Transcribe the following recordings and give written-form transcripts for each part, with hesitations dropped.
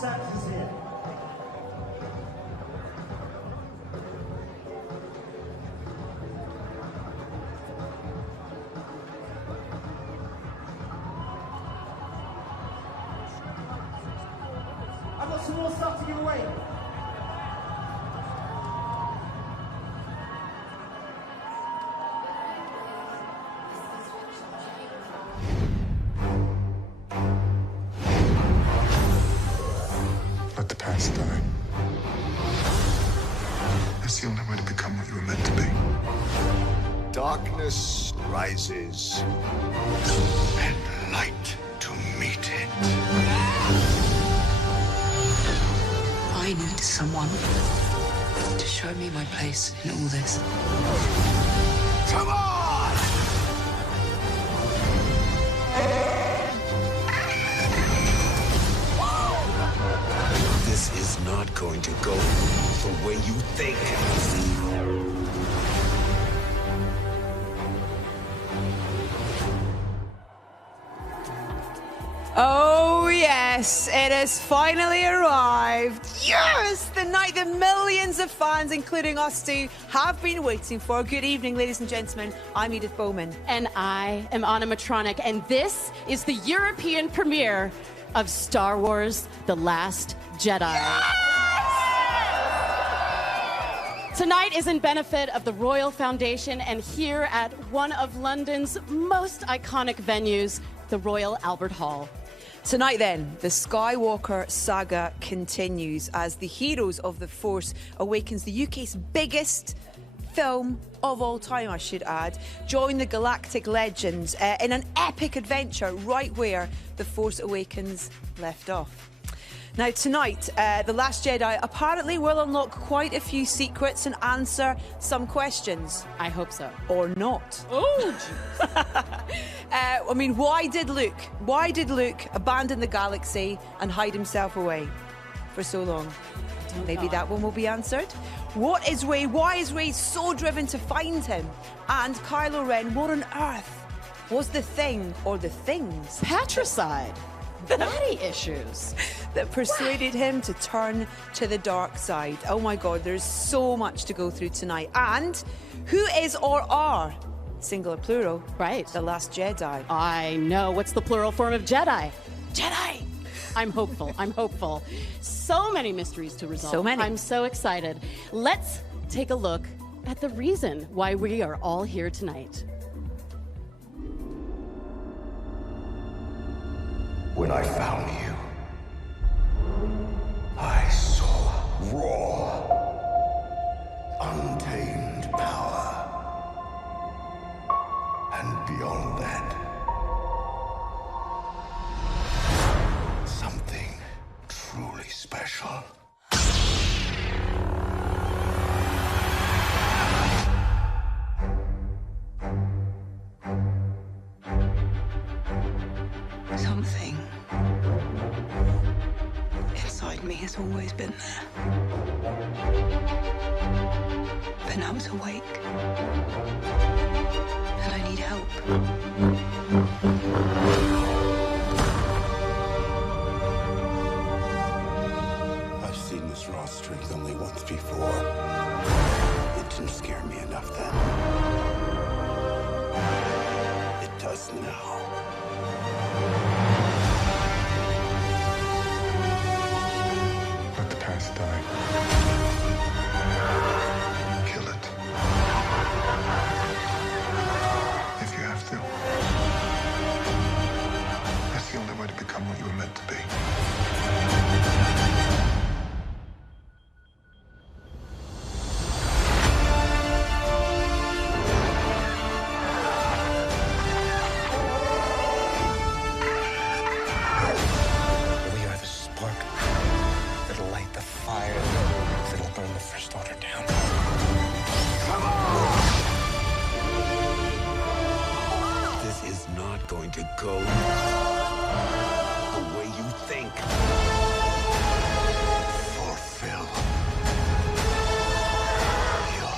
Sacré. I've got some more stuff to give away. Let the past die. That's the only way to become what you were meant to be. Darkness rises, and light to meet it. I need someone to show me my place in all this. Come on! This is not going to go the way you think. Oh yes, it has finally arrived. Yes, the night that millions of fans, including us two, have been waiting for. Good evening, ladies and gentlemen. I'm Edith Bowman. And I am Animatronic, and this is the European premiere of Star Wars: The Last Jedi. Yes! Tonight is in benefit of the Royal Foundation, and here at one of London's most iconic venues, the Royal Albert Hall. Tonight then, the Skywalker saga continues as the heroes of the Force Awakens, the UK's biggest film of all time, I should add, join the galactic legends in an epic adventure right where The Force Awakens left off. Now tonight, The Last Jedi apparently will unlock quite a few secrets and answer some questions. I hope so. Or not. Oh, I mean, why did Luke abandon the galaxy and hide himself away for so long? Maybe that one will be answered. What is Rey? Why is Rey so driven to find him? And Kylo Ren, what on earth was the thing or the things patricide. Daddy issues that persuaded him to turn to the dark side? Oh my God, there's so much to go through tonight. And who is or are, singular plural, right, the Last Jedi? I know. What's the plural form of Jedi? Jedi. I'm hopeful. I'm hopeful. So many mysteries to resolve. So many. I'm so excited. Let's take a look at the reason why we are all here tonight. When I found you, I saw raw, untamed power. And beyond that, something truly special. Something inside me has always been there. But now it's awake. And I need help. I've seen this raw strength only once before. It didn't scare me enough then. It does now. Let the past die. Kill it. If you have to. That's the only way to become what you were meant to be. We are the spark that'll light the fire that'll burn the First Order down. Come on! This is not going to go the way you think. Fulfill your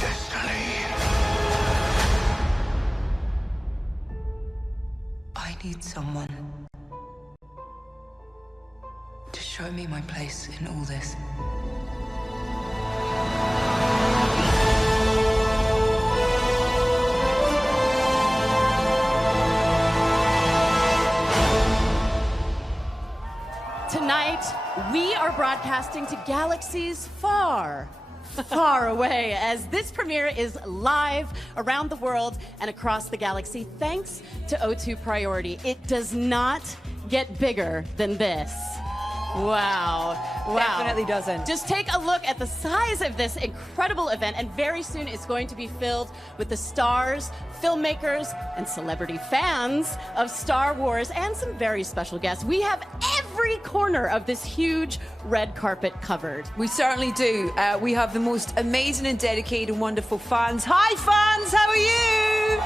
destiny. I need someone show me my place in all this. Tonight, we are broadcasting to galaxies far, far away, as this premiere is live around the world and across the galaxy thanks to O2 Priority. It does not get bigger than this. Wow. Wow. Definitely doesn't. Just take a look at the size of this incredible event, and very soon it's going to be filled with the stars, filmmakers, and celebrity fans of Star Wars, and some very special guests. We have every corner of this huge red carpet covered. We certainly do. We have the most amazing and dedicated and wonderful fans. Hi, fans. How are you?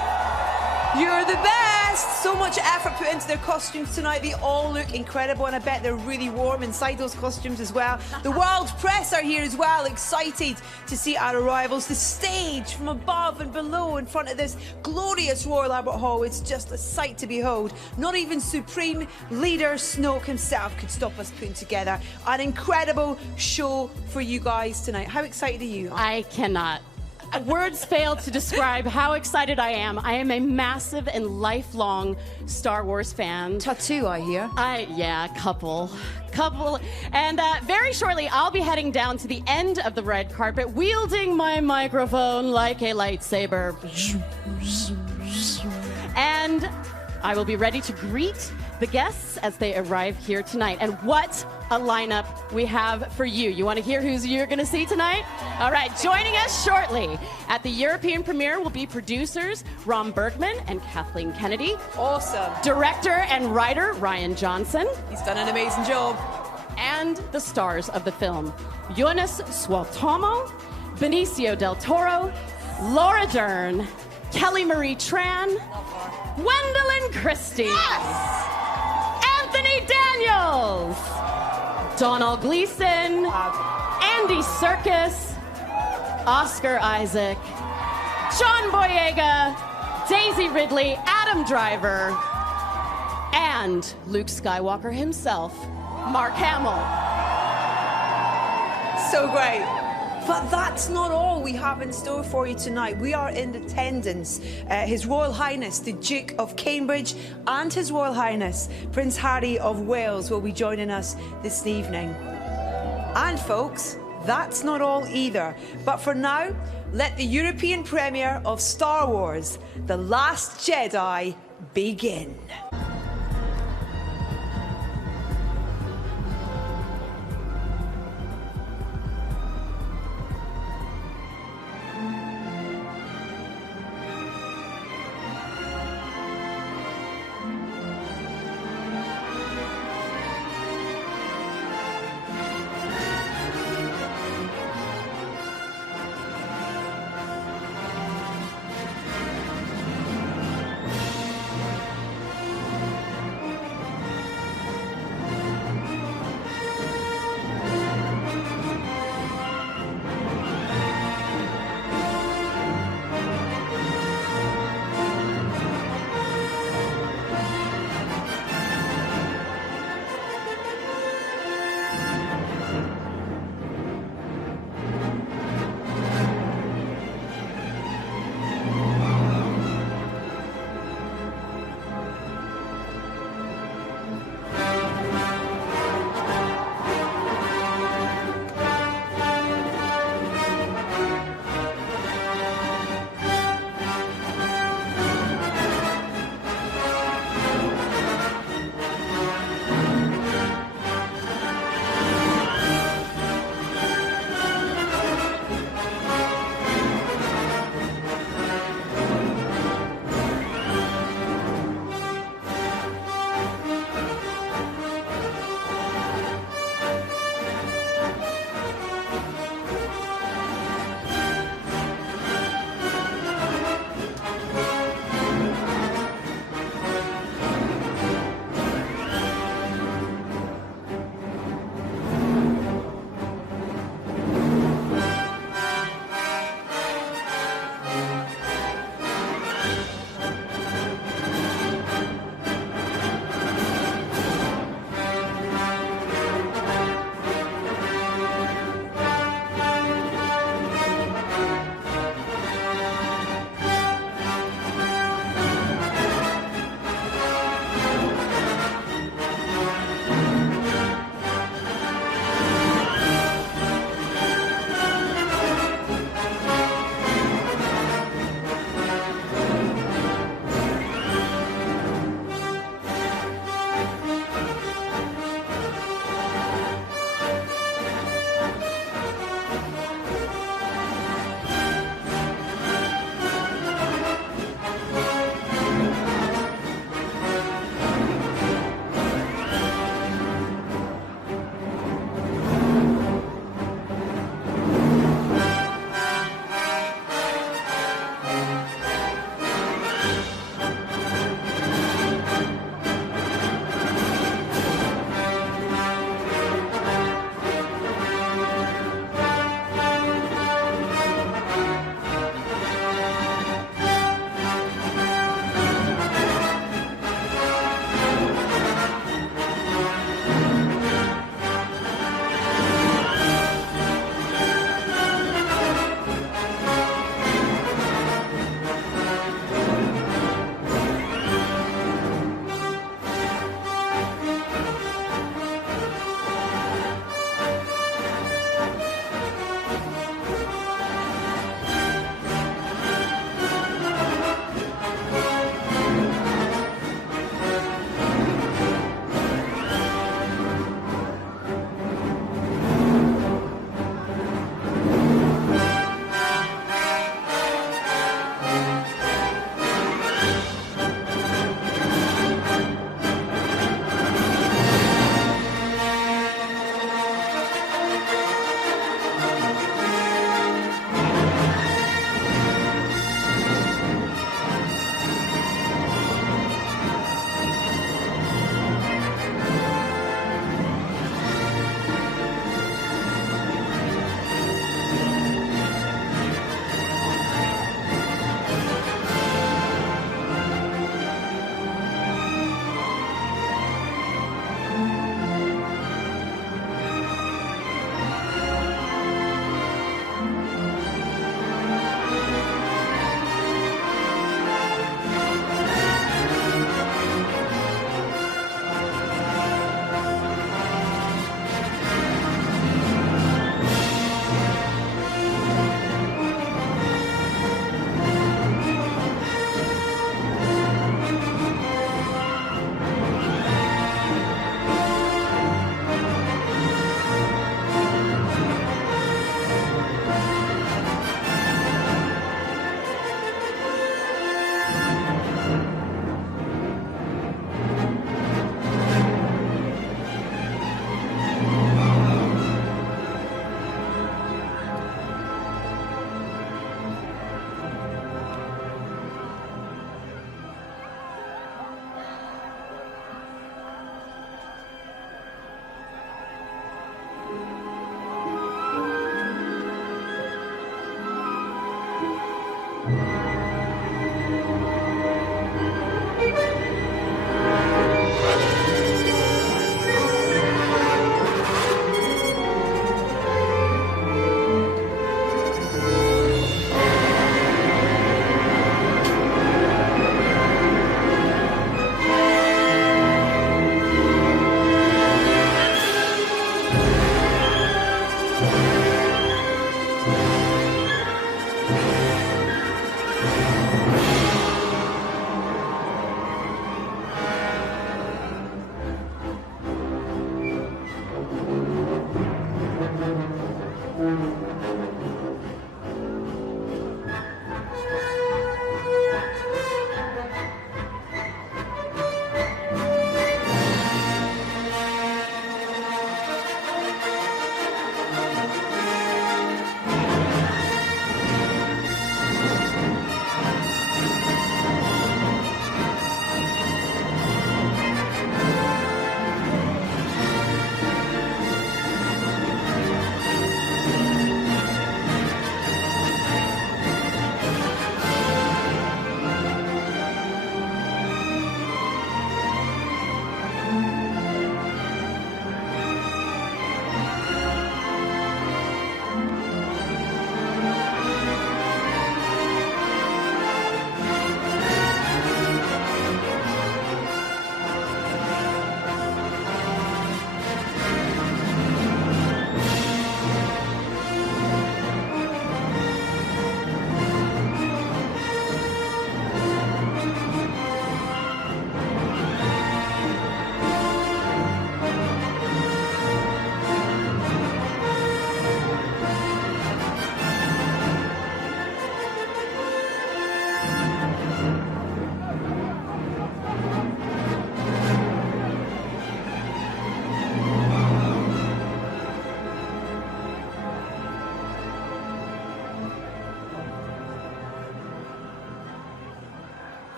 You're the best. So much effort put into their costumes tonight. They all look incredible, and I bet they're really warm inside those costumes as well. The world press are here as well, excited to see our arrivals. The stage from above and below in front of this glorious Royal Albert Hall, it's just a sight to behold. Not even Supreme Leader Snoke himself could stop us putting together an incredible show for you guys tonight. How excited are you? I cannot. Words fail to describe how excited I am. I am a massive and lifelong Star Wars fan. Tattoo, I hear. Yeah, couple. And very shortly, I'll be heading down to the end of the red carpet, wielding my microphone like a lightsaber. And I will be ready to greet the guests as they arrive here tonight. And what a lineup we have for you. You want to hear who you're going to see tonight? All right, joining us shortly at the European premiere will be producers Ron Bergman and Kathleen Kennedy. Awesome. Director and writer Ryan Johnson. He's done an amazing job. And the stars of the film, Jonas Suotamo, Benicio del Toro, Laura Dern, Kelly Marie Tran, Gwendolyn Christie, Anthony Daniels, Donald Gleason, Andy Serkis, Oscar Isaac, John Boyega, Daisy Ridley, Adam Driver, and Luke Skywalker himself, Mark Hamill. So great. But that's not all we have in store for you tonight. We are in attendance. His Royal Highness, the Duke of Cambridge, and His Royal Highness, Prince Harry of Wales, will be joining us this evening. And folks, that's not all either. But for now, let the European premiere of Star Wars, The Last Jedi, begin.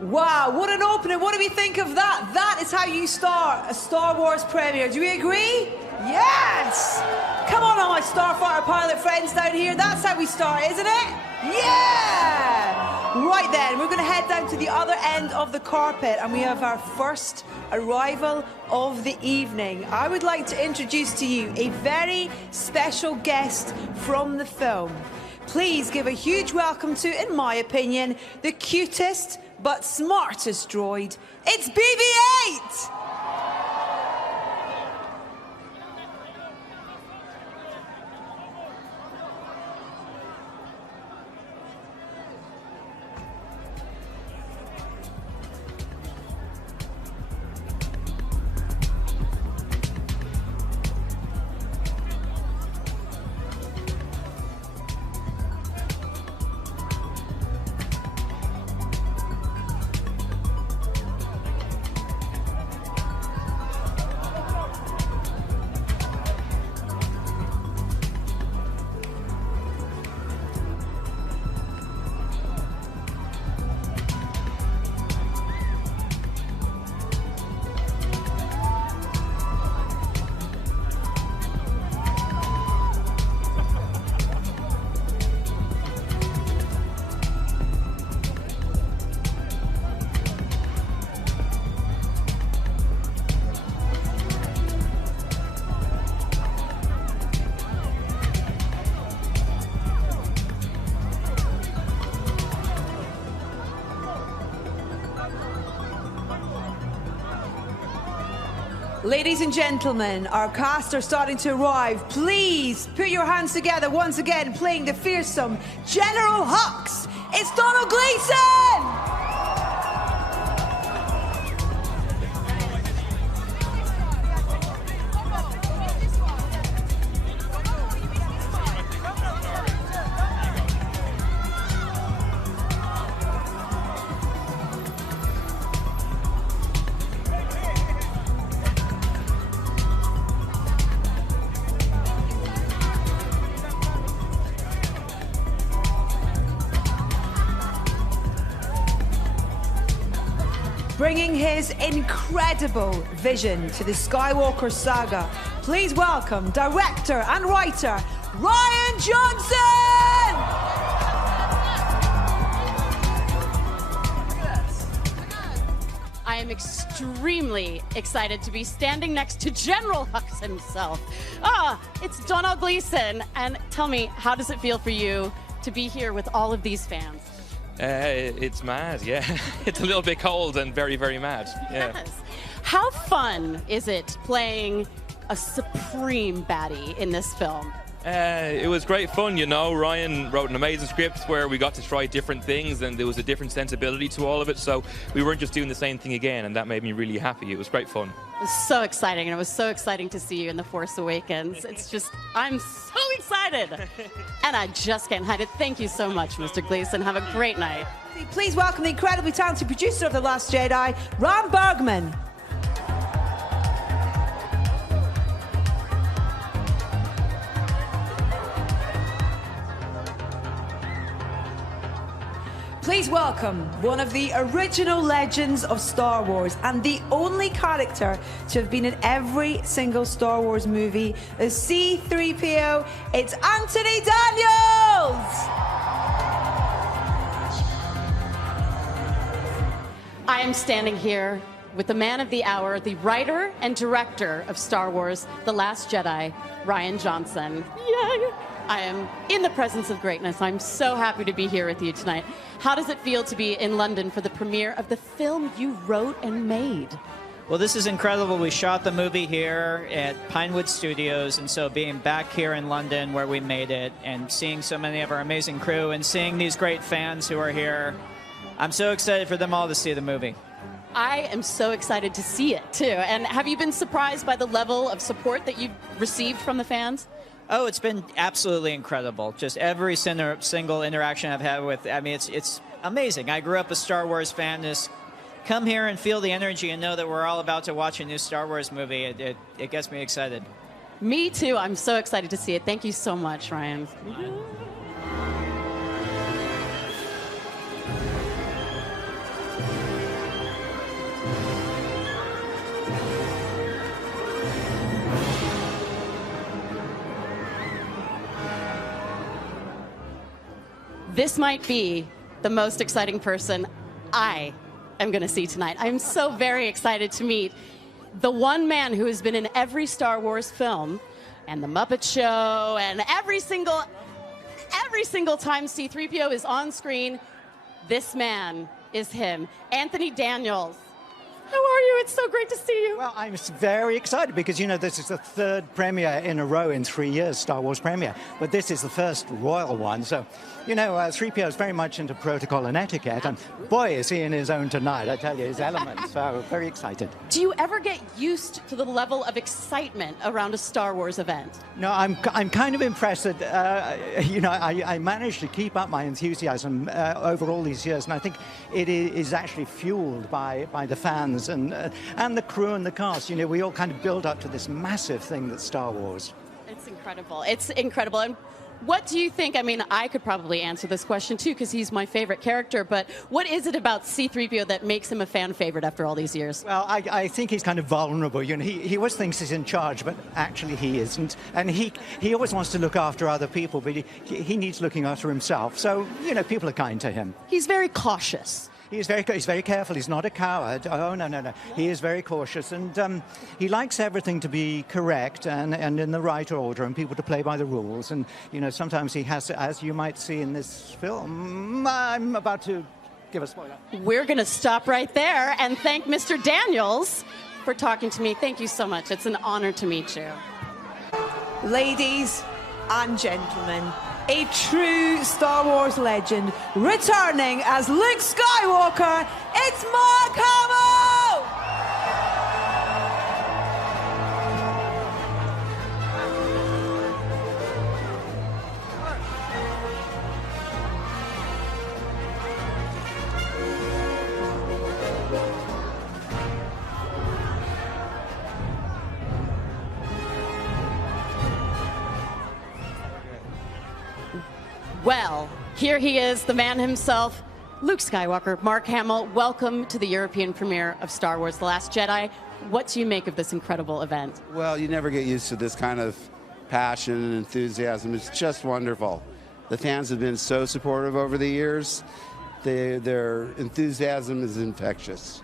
Wow, what an opening. What do we think of that? That is how you start a Star Wars premiere. Do we agree? Yes! Come on, all my Starfighter pilot friends down here. That's how we start, isn't it? Yeah! Right then, we're going to head down to the other end of the carpet and we have our first arrival of the evening. I would like to introduce to you a very special guest from the film. Please give a huge welcome to, in my opinion, the cutest but smartest droid. It's BB-8! Ladies and gentlemen, our cast are starting to arrive. Please put your hands together once again, playing the fearsome General Hux. It's Donald Gleeson! Bringing his incredible vision to the Skywalker saga, please welcome director and writer, Rian Johnson! I am extremely excited to be standing next to General Hux himself. It's Donald Gleeson. And tell me, how does it feel for you to be here with all of these fans? It's mad, yeah. It's a little bit cold and very, very mad. Yeah. Yes. How fun is it playing a supreme baddie in this film? It was great fun, you know. Ryan wrote an amazing script where we got to try different things and there was a different sensibility to all of it. So we weren't just doing the same thing again, and that made me really happy. It was great fun. It was so exciting, and it was so exciting to see you in The Force Awakens. It's just, I'm so excited. And I just can't hide it. Thank you so much, Mr. Gleeson. Have a great night. Please welcome the incredibly talented producer of The Last Jedi, Ram Bergman. Please welcome one of the original legends of Star Wars and the only character to have been in every single Star Wars movie, the C-3PO. It's Anthony Daniels! I am standing here with the man of the hour, the writer and director of Star Wars, The Last Jedi, Rian Johnson. Yay! I am in the presence of greatness. I'm so happy to be here with you tonight. How does it feel to be in London for the premiere of the film you wrote and made? Well, this is incredible. We shot the movie here at Pinewood Studios, and so being back here in London where we made it and seeing so many of our amazing crew and seeing these great fans who are here, I'm so excited for them all to see the movie. I am so excited to see it, too. And have you been surprised by the level of support that you've received from the fans? Oh, it's been absolutely incredible. Just every single interaction I've had with, I mean, it's amazing. I grew up a Star Wars fan. Just come here and feel the energy and know that we're all about to watch a new Star Wars movie. It gets me excited. Me too. I'm so excited to see it. Thank you so much, Ryan. this might be the most exciting person I am going to see tonight. I'm so very excited to meet the one man who has been in every Star Wars film and The Muppet Show and every single time C-3PO is on screen. This man is him, Anthony Daniels. How are you? It's so great to see you. Well, I'm very excited because, you know, this is the third premiere in a row in 3 years, Star Wars premiere. But this is the first royal one. So, you know, 3PO is very much into protocol and etiquette. And boy, is he in his own tonight, I tell you, his element. So, very excited. Do you ever get used to the level of excitement around a Star Wars event? No, I'm kind of impressed that, you know, I managed to keep up my enthusiasm over all these years. And I think it is actually fueled by the fans and the crew and the cast. You know, we all kind of build up to this massive thing that's Star Wars. It's incredible. It's incredible. And what do you think? I mean, I could probably answer this question too because he's my favorite character, but what is it about C-3PO that makes him a fan favorite after all these years? Well, I think he's kind of vulnerable. You know, he always thinks he's in charge, but actually he isn't. And he always wants to look after other people, but he needs looking after himself. So, you know, people are kind to him. He's very cautious. He's very careful. He's not a coward. Oh, no. He is very cautious. And he likes everything to be correct and in the right order and people to play by the rules. And, you know, sometimes he has, as you might see in this film, I'm about to give a spoiler. We're going to stop right there and thank Mr. Daniels for talking to me. Thank you so much. It's an honor to meet you. Ladies and gentlemen, a true Star Wars legend, returning as Luke Skywalker, it's Mark Hamill! Well, here he is, the man himself, Luke Skywalker. Mark Hamill, welcome to the European premiere of Star Wars: The Last Jedi. What do you make of this incredible event? Well, you never get used to this kind of passion and enthusiasm. It's just wonderful. The fans have been so supportive over the years. Their enthusiasm is infectious.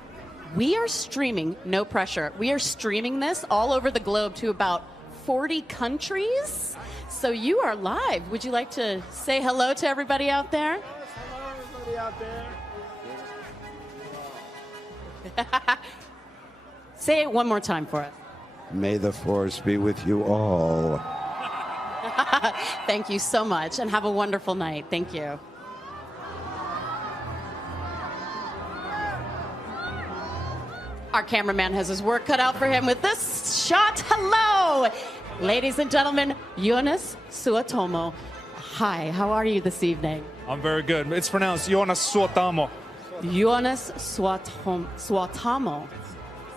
We are streaming, no pressure, we are streaming this all over the globe to about 40 countries. So you are live. Would you like to say hello to everybody out there? Yes, hello, everybody out there. Say it one more time for us. May the Force be with you all. Thank you so much, and have a wonderful night. Thank you. Our cameraman has his work cut out for him with this shot. Hello! Ladies and gentlemen, Jonas Suotomo. Hi, how are you this evening? I'm very good. It's pronounced Jonas Suotamo. Jonas Suotamo.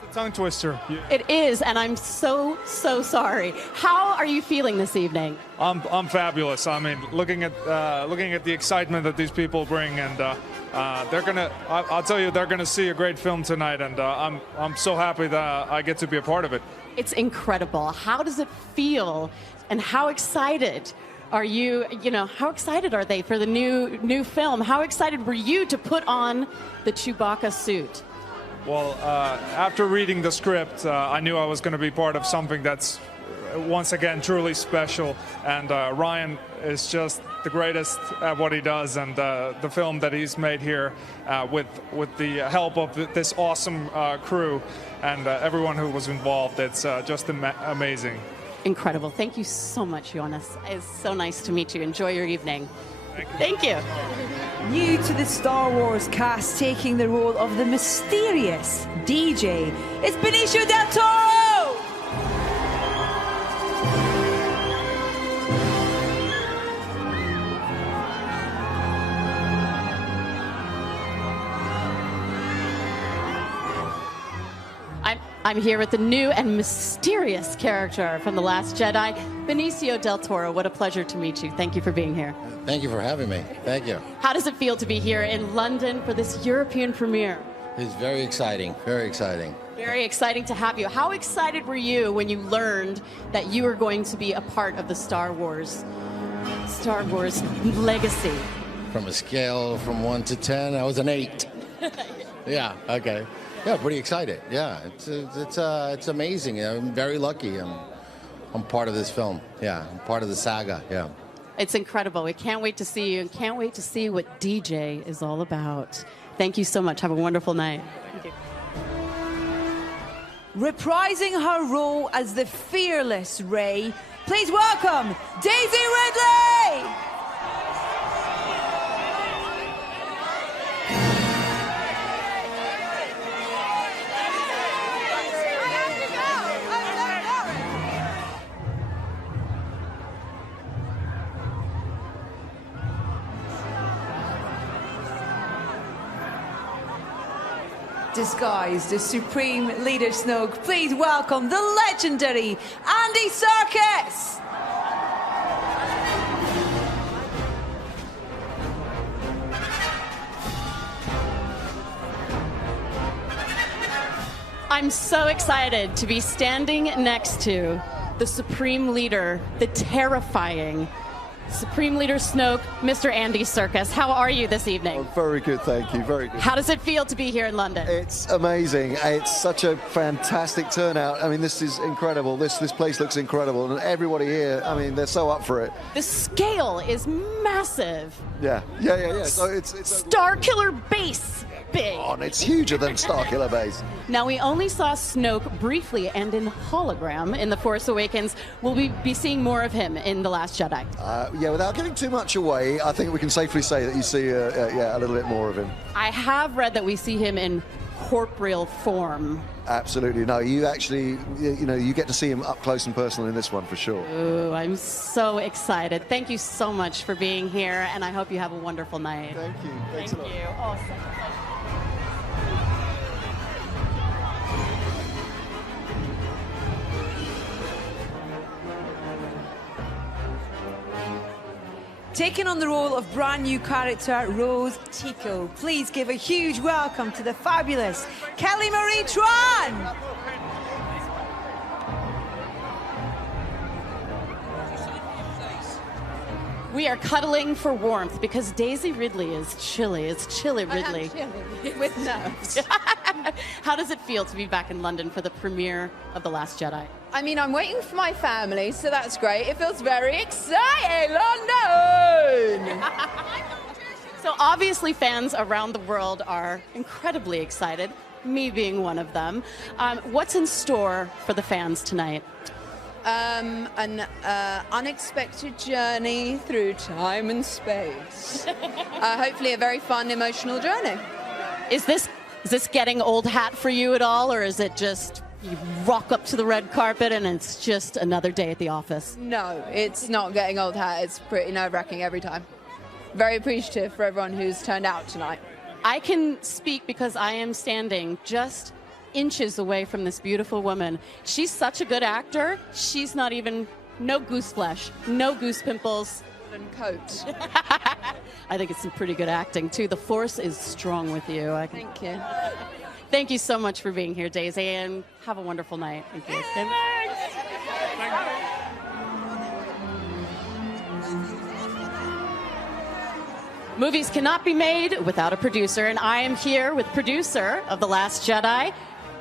It's a tongue twister. Yeah. It is, and I'm so sorry. How are you feeling this evening? I'm fabulous. I mean, looking at the excitement that these people bring, and they're gonna. I'll tell you, they're gonna see a great film tonight, and I'm so happy that I get to be a part of it. It's incredible. How does it feel, and how excited are you? You know, how excited are they for the new film? How excited were you to put on the Chewbacca suit? Well, after reading the script, I knew I was going to be part of something that's once again truly special, and Ryan is just the greatest at what he does, and the film that he's made here with the help of this awesome crew and everyone who was involved, it's just amazing. Incredible. Thank you so much, Jonas. It's so nice to meet you. Enjoy your evening. Thank you. New to the Star Wars cast, taking the role of the mysterious DJ, it's Benicio del Toro! I'm here with the new and mysterious character from The Last Jedi, Benicio del Toro. What a pleasure to meet you. Thank you for being here. Thank you for having me. Thank you. How does it feel to be here in London for this European premiere? It's very exciting, very exciting. Very exciting to have you. How excited were you when you learned that you were going to be a part of the Star Wars legacy? From a scale from 1 to 10, I was an 8. Yeah, okay. Yeah, pretty excited. Yeah, it's amazing. I'm very lucky. I'm part of this film. Yeah, I'm part of the saga. Yeah. It's incredible. We can't wait to see you and can't wait to see what DJ is all about. Thank you so much. Have a wonderful night. Thank you. Reprising her role as the fearless Rey, please welcome Daisy Ridley! Disguised as Supreme Leader Snoke, please welcome the legendary Andy Serkis! I'm so excited to be standing next to the Supreme Leader, the terrifying Supreme Leader Snoke, Mr. Andy Serkis. How are you this evening? Oh, very good, thank you. Very good. How does it feel to be here in London? It's amazing. It's such a fantastic turnout. I mean, this is incredible. This place looks incredible, and everybody here, I mean, they're so up for it. The scale is massive. Yeah. So it's Starkiller Base. Big. on. It's huger than Starkiller Base. Now, we only saw Snoke briefly and in hologram in The Force Awakens. Will we be seeing more of him in The Last Jedi? Yeah, without giving too much away, I think we can safely say that you see a little bit more of him. I have read that we see him in corporeal form. Absolutely. No, you actually, you get to see him up close and personal in this one for sure. Ooh, I'm so excited. Thank you so much for being here, and I hope you have a wonderful night. Thank you. Thanks a lot. Thank you. Oh, such a pleasure. Taking on the role of brand new character Rose Tico, please give a huge welcome to the fabulous Kelly Marie Tran. We are cuddling for warmth because Daisy Ridley is chilly. It's chilly Ridley. With nerves. How does it feel to be back in London for the premiere of The Last Jedi? I mean, I'm waiting for my family, so that's great. It feels very exciting, London! So obviously fans around the world are incredibly excited, me being one of them. What's in store for the fans tonight? An unexpected journey through time and space. Hopefully a very fun, emotional journey. Is this getting old hat for you at all, or is it just you rock up to the red carpet and it's just another day at the office? No, it's not getting old hat. It's pretty nerve-wracking every time. Very appreciative for everyone who's turned out tonight. I can speak because I am standing just inches away from this beautiful woman. She's such a good actor. She's not even, no goose flesh, no goose pimples. And coat. I think it's some pretty good acting too. The Force is strong with you. Thank you. Thank you so much for being here, Daisy, and have a wonderful night. Thank you. Movies cannot be made without a producer, and I am here with producer of The Last Jedi,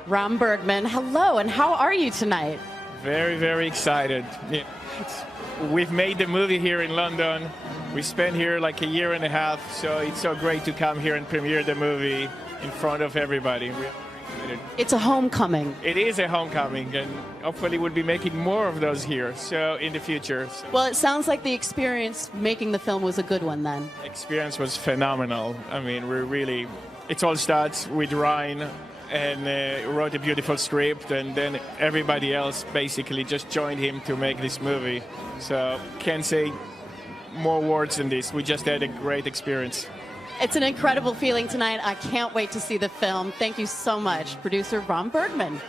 Ram Bergman. Hello, and how are you tonight? Very, very excited. We've made the movie here in London. We spent here like a year and a half, so it's so great to come here and premiere the movie in front of everybody. We're excited. It's a homecoming. It is a homecoming, and hopefully we'll be making more of those here, so in the future. Well, it sounds like the experience making the film was a good one then. Experience was phenomenal. I mean, it all starts with Ryan, and wrote a beautiful script, and then everybody else basically just joined him to make this movie. So can't say more words than this. We just had a great experience. It's an incredible feeling tonight. I can't wait to see the film. Thank you so much, producer Ram Bergman.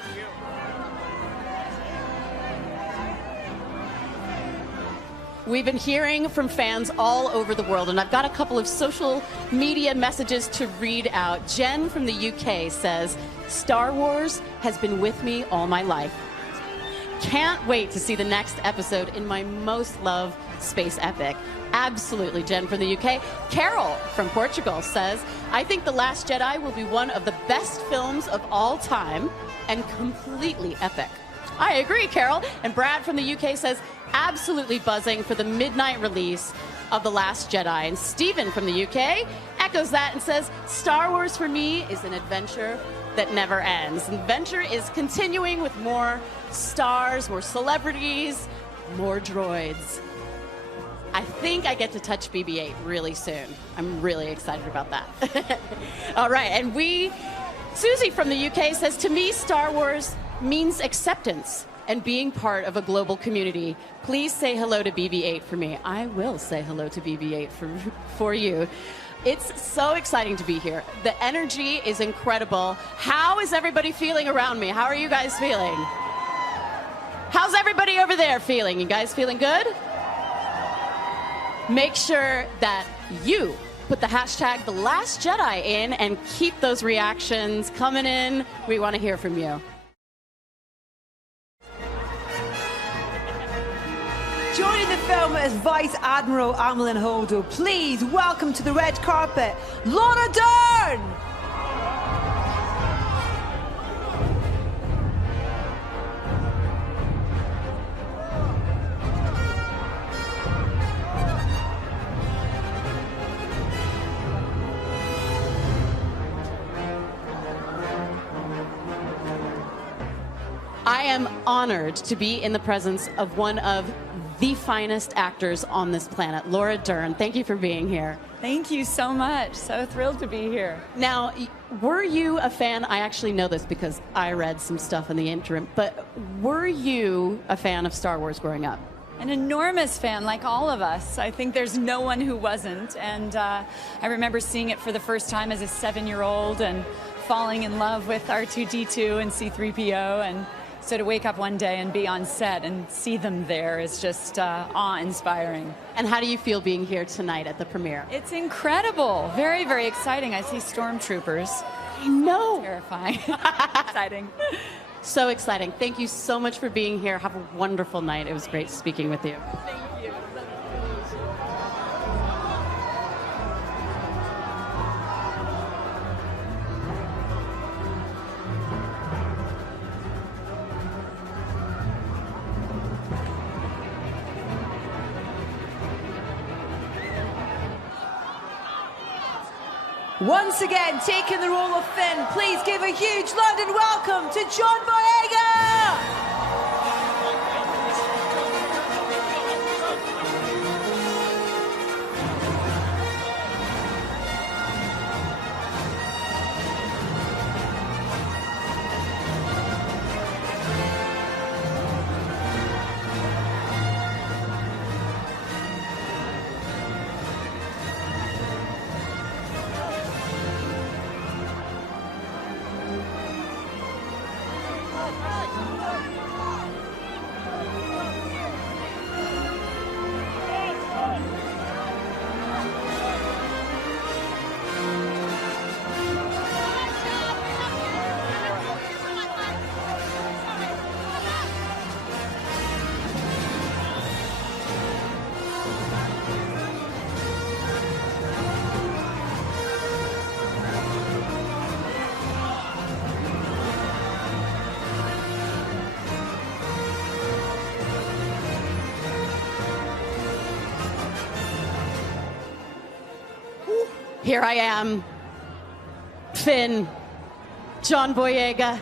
We've been hearing from fans all over the world, and I've got a couple of social media messages to read out. Jen from the UK says, Star Wars has been with me all my life. Can't wait to see the next episode in my most loved space epic. Absolutely. Jen from the UK. Carol from Portugal says, I think The Last Jedi will be one of the best films of all time and completely epic. I agree, Carol. And Brad from the UK says, absolutely buzzing for the midnight release of The Last Jedi. And Stephen from the UK echoes that and says, Star Wars for me is an adventure that never ends. And adventure is continuing with more stars, more celebrities, more droids. I think I get to touch BB-8 really soon. I'm really excited about that. All right, and Susie from the UK says, to me, Star Wars means acceptance and being part of a global community. Please say hello to BB-8 for me. I will say hello to BB-8 for you. It's so exciting to be here. The energy is incredible. How is everybody feeling around me? How are you guys feeling? How's everybody over there feeling? You guys feeling good? Make sure that you put the hashtag #TheLastJedi in and keep those reactions coming in. We want to hear from you. Joining the film as Vice Admiral Amelin Holdo, please welcome to the red carpet, Laura Dern! I am honored to be in the presence of one of the finest actors on this planet, Laura Dern. Thank you for being here. Thank you so much. So thrilled to be here. Now, were you a fan? I actually know this because I read some stuff in the interim, but were you a fan of Star Wars growing up? An enormous fan, like all of us. I think there's no one who wasn't. And I remember seeing it for the first time as a 7-year-old and falling in love with R2-D2 and C-3PO. And so to wake up one day and be on set and see them there is just awe-inspiring. And how do you feel being here tonight at the premiere? It's incredible. Very, very exciting. I see stormtroopers. I know. Terrifying. Exciting. So exciting. Thank you so much for being here. Have a wonderful night. It was great speaking with you. Thank you. Once again, taking the role of Finn, please give a huge London welcome to John Boyega! Here I am, Finn, John Boyega,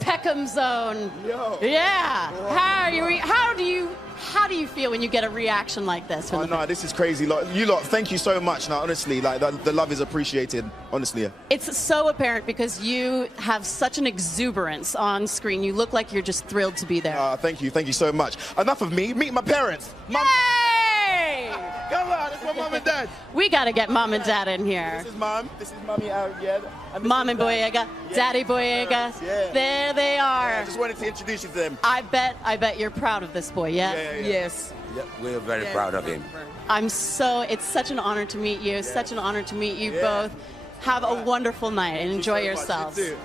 Peckham's Own. Yo. Yeah. Whoa. How do you feel when you get a reaction like this? Oh no, this is crazy. Like, you lot, thank you so much. Now, honestly, like the love is appreciated. Honestly. It's so apparent because you have such an exuberance on screen. You look like you're just thrilled to be there. Thank you so much. Enough of me. Meet my parents. Mom. Yay! Come on, it's my mom and dad. We got to get mom and dad in here. This is mom. This is mommy Ariel. Mom and Boyega, yeah. Daddy Boyega. Yeah. There they are. Yeah, I just wanted to introduce you to them. I bet you're proud of this boy, yes? Yeah. Yes. Yeah, we're very proud of him. It's such an honor to meet you. Such an honor to meet you both. Have a wonderful night and enjoy yourselves. You too.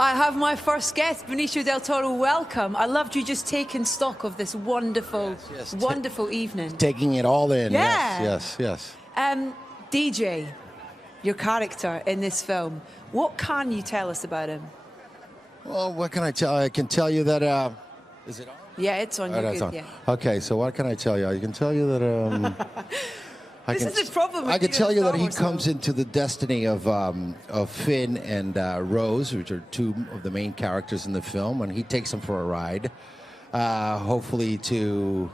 I have my first guest, Benicio del Toro. Welcome. I loved you just taking stock of this wonderful, wonderful evening. Taking it all in. Yeah. Yes. DJ, your character in this film, what can you tell us about him? Well, what can I tell you? I can tell you that... is it on? Yeah, it's on. Oh, You're it's good, on. yeah. Okay, so what can I tell you? I can tell you that... This is the problem with I can you tell in you Star that he Wars comes films. into the destiny of Finn and Rose, which are two of the main characters in the film, and he takes them for a ride, hopefully to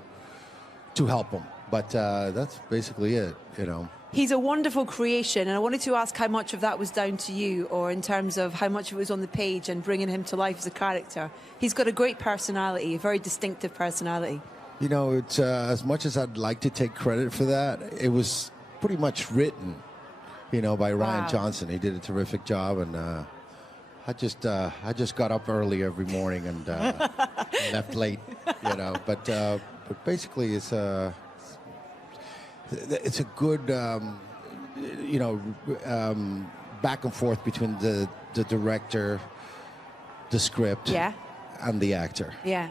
help them. But that's basically it, you know. He's a wonderful creation, and I wanted to ask how much of that was down to you, or in terms of how much of it was on the page and bringing him to life as a character. He's got a great personality, a very distinctive personality. You know, it's as much as I'd like to take credit for that, it was pretty much written, you know, by Ryan Johnson. He did a terrific job, and I just got up early every morning and left late, you know. But basically, it's a good, you know, back and forth between the director, the script, and the actor. Yeah.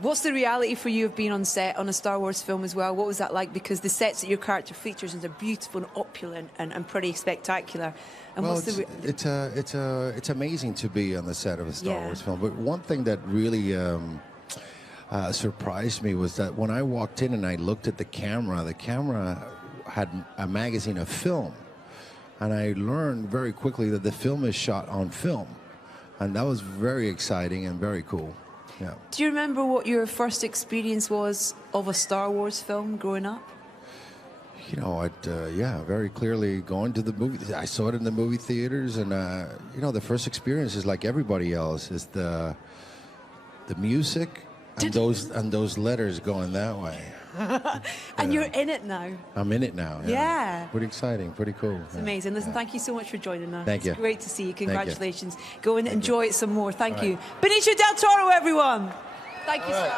What's the reality for you of being on set on a Star Wars film as well? What was that like? Because the sets that your character features are beautiful and opulent and pretty spectacular. And Well, what's it's amazing to be on the set of a Star Wars film. But one thing that really surprised me was that when I walked in and I looked at the camera had a magazine of film, and I learned very quickly that the film is shot on film, and that was very exciting and very cool. Yeah. Do you remember what your first experience was of a Star Wars film growing up? You know, very clearly going to the movie. I saw it in the movie theaters, and you know, the first experience is like everybody else. Is the music and those letters going that way. And you're in it now. I'm in it now. Yeah. Pretty exciting. Pretty cool. It's amazing. Listen, thank you so much for joining us. Thank you. It's great to see you. Thank you. Congratulations. Go and enjoy it some more. Thank All you. right. Benicio del Toro, everyone. Thank you, All sir.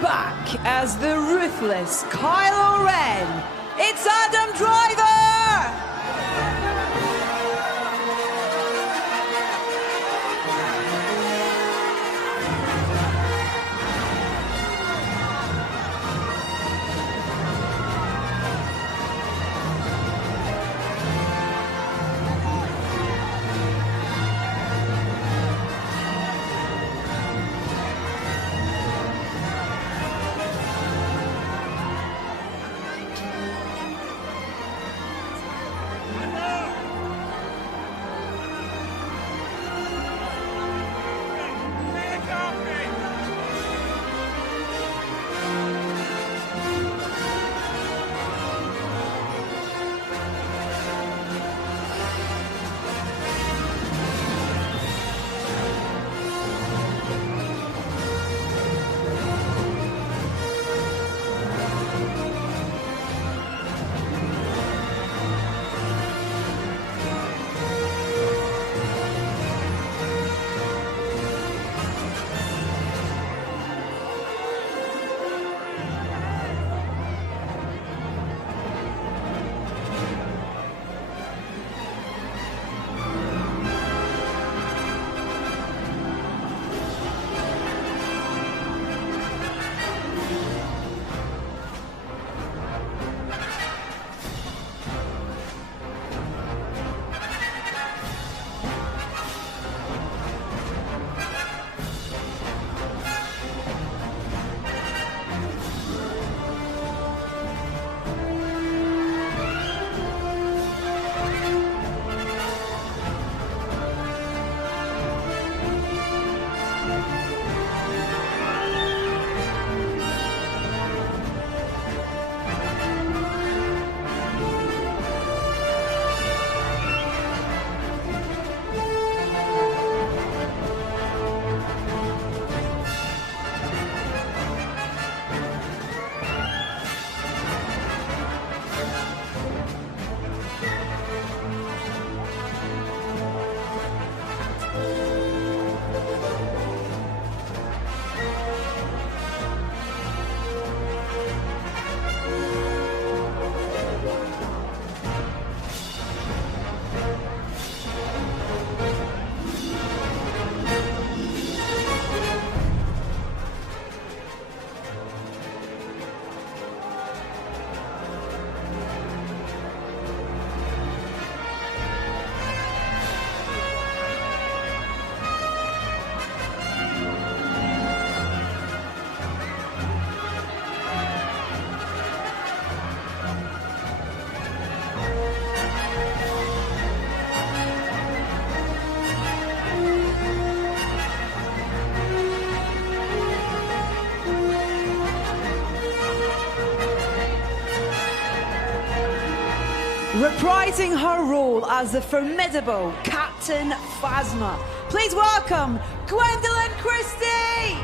back as the ruthless Kylo Ren, it's Adam Driver! Reprising her role as the formidable Captain Phasma, please welcome Gwendolyn Christie!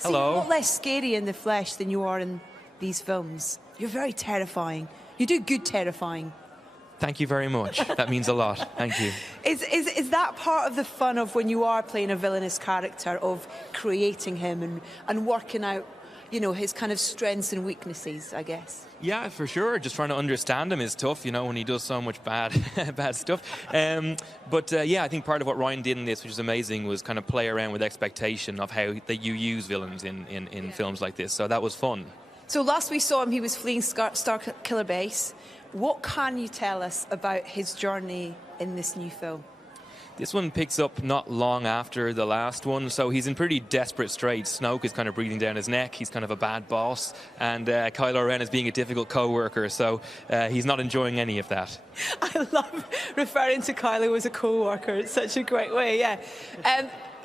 Hello. You're less scary in the flesh than you are in these films. You're very terrifying. You do good terrifying. Thank you very much. That means a lot. Thank you. Is that part of the fun of when you are playing a villainous character, of creating him and working out, you know, his kind of strengths and weaknesses, I guess? Yeah, for sure. Just trying to understand him is tough, you know, when he does so much bad stuff. Yeah, I think part of what Ryan did in this, which is amazing, was kind of play around with expectation of how that you use villains in films like this. So that was fun. So last we saw him, he was fleeing Star Killer Base. What can you tell us about his journey in this new film? This one picks up not long after the last one, so he's in pretty desperate straits. Snoke is kind of breathing down his neck. He's kind of a bad boss, and Kylo Ren is being a difficult co-worker, so he's not enjoying any of that. I love referring to Kylo as a co-worker. It's such a great way, yeah.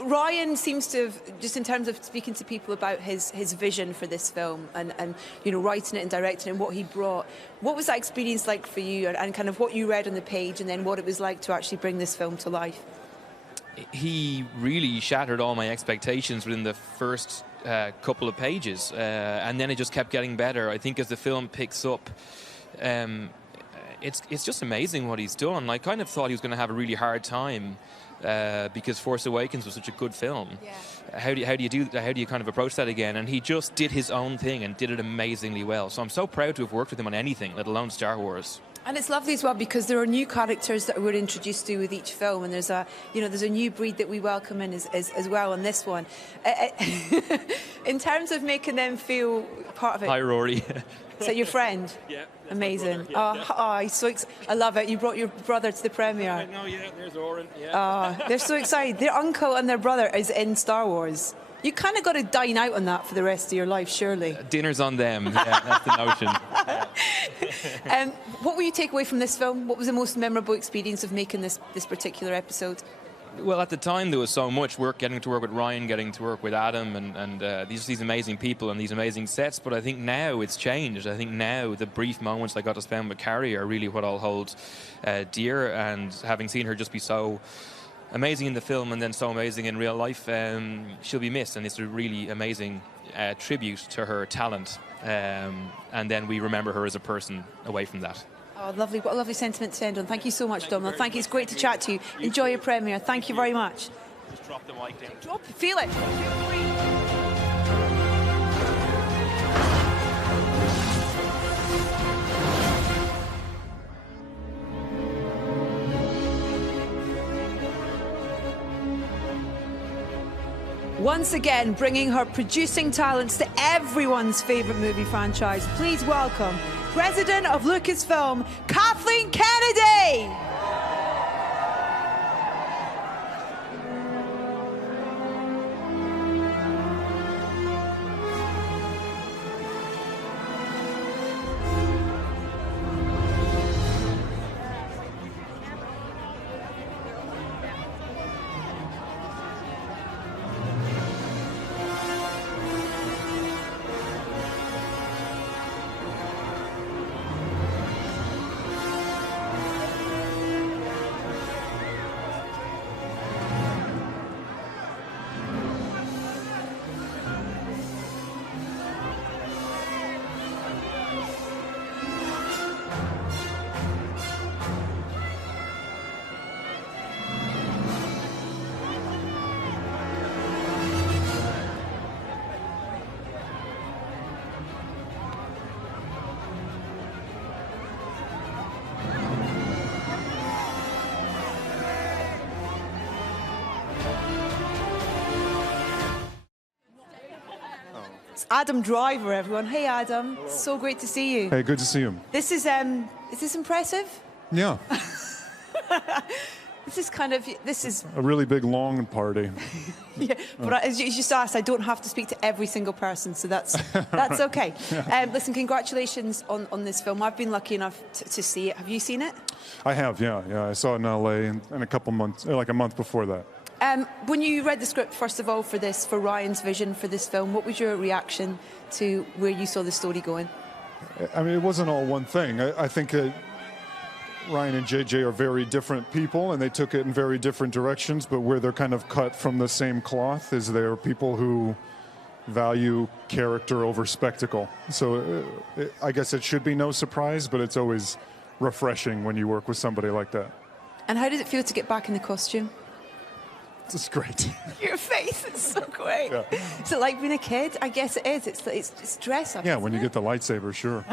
Ryan seems to have, just in terms of speaking to people about his vision for this film and you know, writing it and directing it and what he brought, what was that experience like for you, and kind of what you read on the page and then what it was like to actually bring this film to life? He really shattered all my expectations within the first couple of pages, and then it just kept getting better. I think as the film picks up, it's just amazing what he's done. I kind of thought he was going to have a really hard time because Force Awakens was such a good film. Yeah. How do you kind of approach that again? And he just did his own thing and did it amazingly well. So I'm so proud to have worked with him on anything, let alone Star Wars. And it's lovely as well because there are new characters that we're introduced to with each film, and there's a new breed that we welcome in as well on this one. In terms of making them feel part of it. Hi, Rory. Is that your friend? Yeah. Amazing. I love it. You brought your brother to the premiere. No, yeah, there's Oren. Yeah. They're so excited. Their uncle and their brother is in Star Wars. You kind of got to dine out on that for the rest of your life, surely. Dinner's on them. Yeah, that's the notion. What will you take away from this film? What was the most memorable experience of making this particular episode? Well, at the time there was so much work, getting to work with Ryan, getting to work with Adam, and these amazing people and these amazing sets. But I think now it's changed. I think now the brief moments I got to spend with Carrie are really what I'll hold dear. And having seen her just be so amazing in the film and then so amazing in real life, she'll be missed. And it's a really amazing tribute to her talent. And then we remember her as a person away from that. Oh, lovely. What a lovely sentiment to end on. Thank you so much, Domhnall. Thank you. It's great to chat to you. Enjoy your premiere. Thank you very much. Just drop the mic down. Drop it. Feel it. Once again, bringing her producing talents to everyone's favourite movie franchise. Please welcome President of Lucasfilm, Kathleen Kennedy! Adam Driver, everyone. Hey, Adam. Hello. So great to see you. Hey, good to see you. This is this impressive? Yeah. This is a really big, long party. Yeah, but as you just asked, I don't have to speak to every single person, so that's okay. Listen, congratulations on this film. I've been lucky enough to see it. Have you seen it? I have, yeah. I saw it in LA and a couple months, like a month before that. When you read the script, first of all, for Ryan's vision for this film, what was your reaction to where you saw the story going? I mean, it wasn't all one thing. I think Ryan and JJ are very different people, and they took it in very different directions, but where they're kind of cut from the same cloth is there are people who value character over spectacle. So I guess it should be no surprise, but it's always refreshing when you work with somebody like that. And how did it feel to get back in the costume? It's great. Your face is so great. Yeah. Is it like being a kid? I guess it is. It's dress up. Yeah, when you get the lightsaber, sure.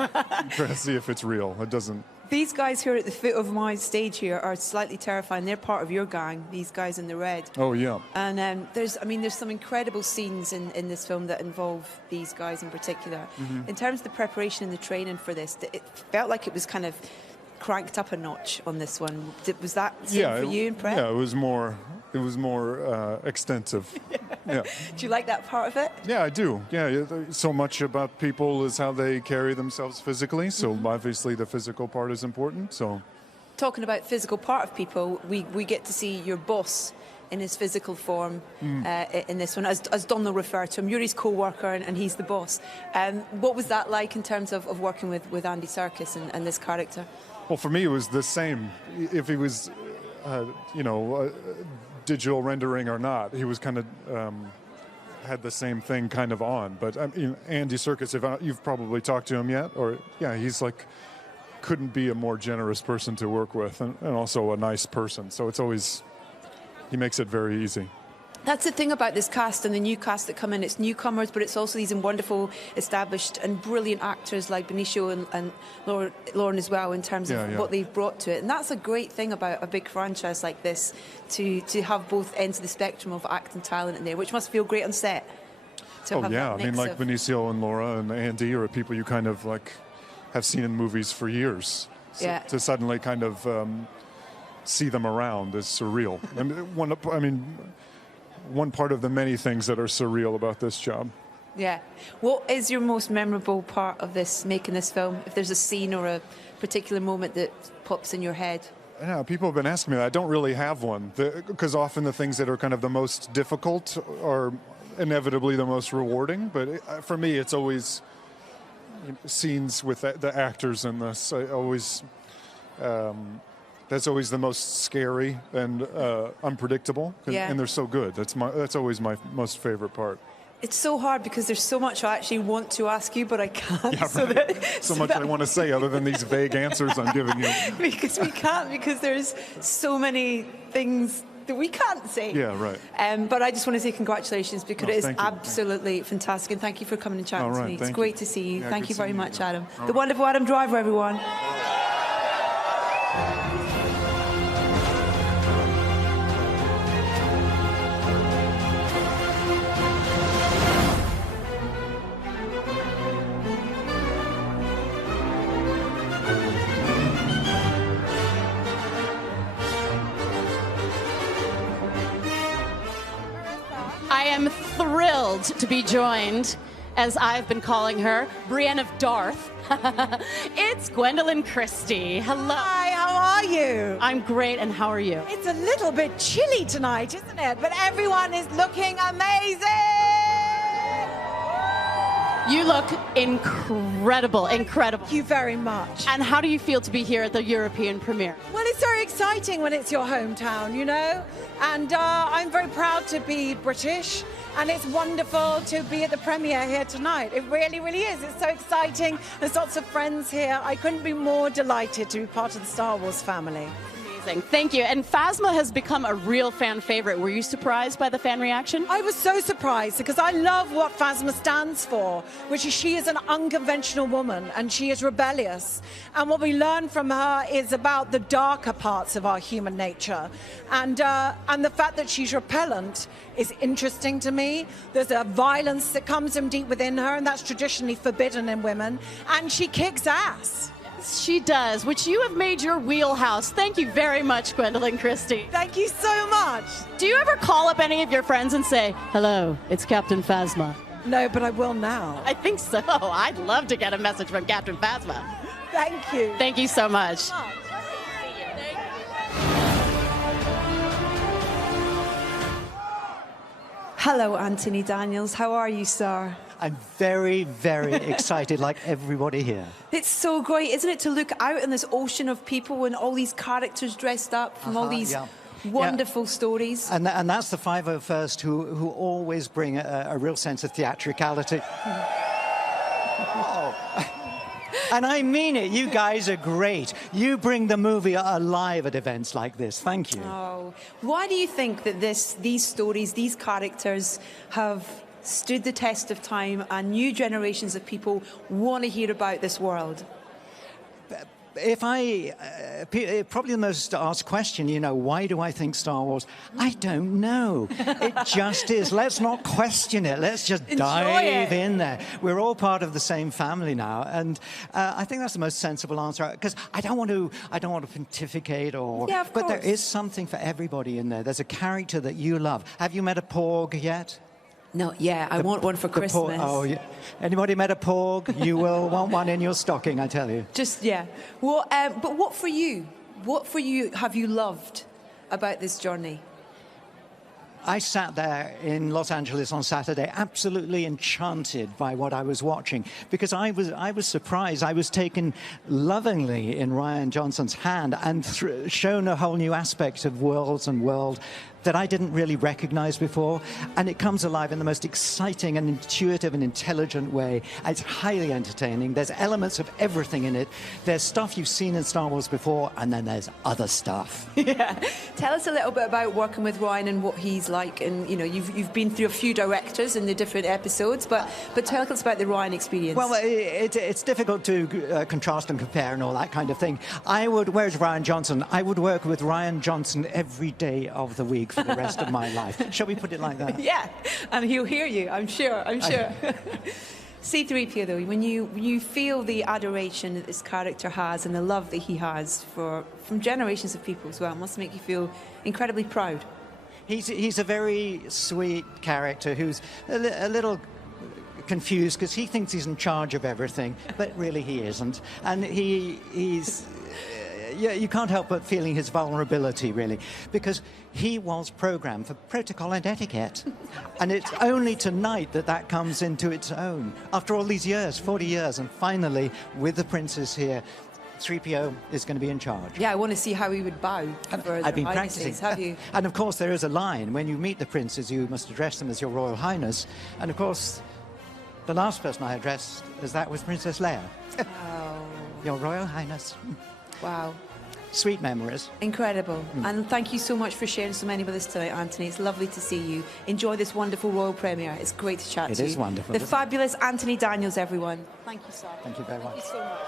Try to see if it's real. It doesn't. These guys who are at the foot of my stage here are slightly terrifying. They're part of your gang, these guys in the red. Oh, yeah. And there's some incredible scenes in this film that involve these guys in particular. Mhm. In terms of the preparation and the training for this, it felt like it was kind of cranked up a notch on this one. Was that same for you in prep? Yeah, it was more extensive. Yeah. Do you like that part of it? Yeah, I do. Yeah, so much about people is how they carry themselves physically. So obviously the physical part is important. So Talking about physical part of people, we get to see your boss in his physical form in this one, as Donald referred to him. You're his co-worker and he's the boss. What was that like in terms of working with Andy Serkis and this character? well, for me, it was the same. If he was, digital rendering or not, he was kind of had the same thing kind of on. But I mean, Andy Serkis, you've probably talked to him yet, or he's like couldn't be a more generous person to work with, and also a nice person. So it's always he makes it very easy. That's the thing about this cast and the new cast that come in. It's newcomers, but it's also these wonderful, established and brilliant actors like Benicio and Lauren as well, in terms of what they've brought to it. And that's a great thing about a big franchise like this, to have both ends of the spectrum of acting talent in there, which must feel great on set. Oh yeah, I mean, like Benicio and Laura and Andy are people you kind of like have seen in movies for years. So to suddenly kind of see them around is surreal. And one part of the many things that are surreal about this job. Yeah. What is your most memorable part of making this film? If there's a scene or a particular moment that pops in your head? Yeah, people have been asking me that. I don't really have one, because often the things that are kind of the most difficult are inevitably the most rewarding. But for me, it's always scenes with the actors in this. That's always the most scary and unpredictable, and they're so good. That's always my most favorite part. It's so hard because there's so much I actually want to ask you, but I can't. Yeah, right. So much I want to say other than these vague answers I'm giving you. Because we can't, because there's so many things that we can't say. Yeah, right. But I just want to say congratulations, because it is absolutely fantastic, and thank you for coming and chatting to me. It's great to see you. Yeah, thank you very much, Adam. All The wonderful Adam Driver, everyone. I am thrilled to be joined, as I've been calling her, Brienne of Darth. It's Gwendolyn Christie. Hello. Hi, how are you? I'm great, and how are you? It's a little bit chilly tonight, isn't it? But everyone is looking amazing! You look incredible, incredible. Thank you very much. And how do you feel to be here at the European premiere? Well, it's very exciting when it's your hometown, you know? And I'm very proud to be British, and it's wonderful to be at the premiere here tonight. It really, really is. It's so exciting. There's lots of friends here. I couldn't be more delighted to be part of the Star Wars family. Amazing. Thank you. And Phasma has become a real fan favorite. Were you surprised by the fan reaction? I was so surprised, because I love what Phasma stands for, which is she is an unconventional woman and she is rebellious. And what we learn from her is about the darker parts of our human nature. And the fact that she's repellent is interesting to me. There's a violence that comes from deep within her, and that's traditionally forbidden in women. And she kicks ass. She does, which you have made your wheelhouse. Thank you very much, Gwendolyn Christie. Thank you so much. Do you ever call up any of your friends and say, hello, it's Captain Phasma? No, but I will now. I think so. I'd love to get a message from Captain Phasma. Thank you. Thank you so much. Hello, Anthony Daniels. How are you, sir? I'm very, very excited, like everybody here. It's so great, isn't it, to look out in this ocean of people and all these characters dressed up from all these wonderful stories. And that's the 501st who always bring a real sense of theatricality. And I mean it. You guys are great. You bring the movie alive at events like this. Thank you. Oh, why do you think that these stories, these characters have stood the test of time and new generations of people want to hear about this world? If probably the most asked question, you know, why do I think Star Wars? I don't know. It just is. Let's not question it. Let's just dive in there. We're all part of the same family now, and I think that's the most sensible answer. Because I don't want to pontificate or. Yeah, of but course. there is something for everybody in there. There's a character that you love. Have you met a Porg yet? No, yeah, I want one for Christmas. Oh, yeah. Anybody met a Porg? You will want one in your stocking, I tell you. Just, yeah. Well, but what for you? What for you have you loved about this journey? I sat there in Los Angeles on Saturday, absolutely enchanted by what I was watching, because I was surprised. I was taken lovingly in Rian Johnson's hand and shown a whole new aspect of worlds and world that I didn't really recognize before. And it comes alive in the most exciting and intuitive and intelligent way. It's highly entertaining. There's elements of everything in it. There's stuff you've seen in Star Wars before, and then there's other stuff. Yeah. Tell us a little bit about working with Ryan and what he's like. And, you know, you've been through a few directors in the different episodes, but tell us about the Ryan experience. Well, it's difficult to contrast and compare and all that kind of thing. Where's Rian Johnson? I would work with Rian Johnson every day of the week for the rest of my life. Shall we put it like that? Yeah, and he'll hear you, I'm sure. C-3PO, though, when you feel the adoration that this character has and the love that he has from generations of people as well, it must make you feel incredibly proud. He's a very sweet character who's a little confused because he thinks he's in charge of everything, but really he isn't. And he's... Yeah, you can't help but feeling his vulnerability, really, because he was programmed for protocol and etiquette. And it's only tonight that comes into its own. After all these years, 40 years, and finally, with the princess here, 3PO is going to be in charge. Yeah, I want to see how he would bow. I've been practicing. Have you? And of course, there is a line. When you meet the princes, you must address them as your Royal Highness. And of course, the last person I addressed was Princess Leia. Oh. Your Royal Highness. Wow. Sweet memories. Incredible. And thank you so much for sharing so many with us tonight, Anthony. It's lovely to see you. Enjoy this wonderful royal premiere. It's great to chat to you. It is wonderful. The fabulous Anthony Daniels, everyone. Thank you, sir. Thank you very much. Thank you so much.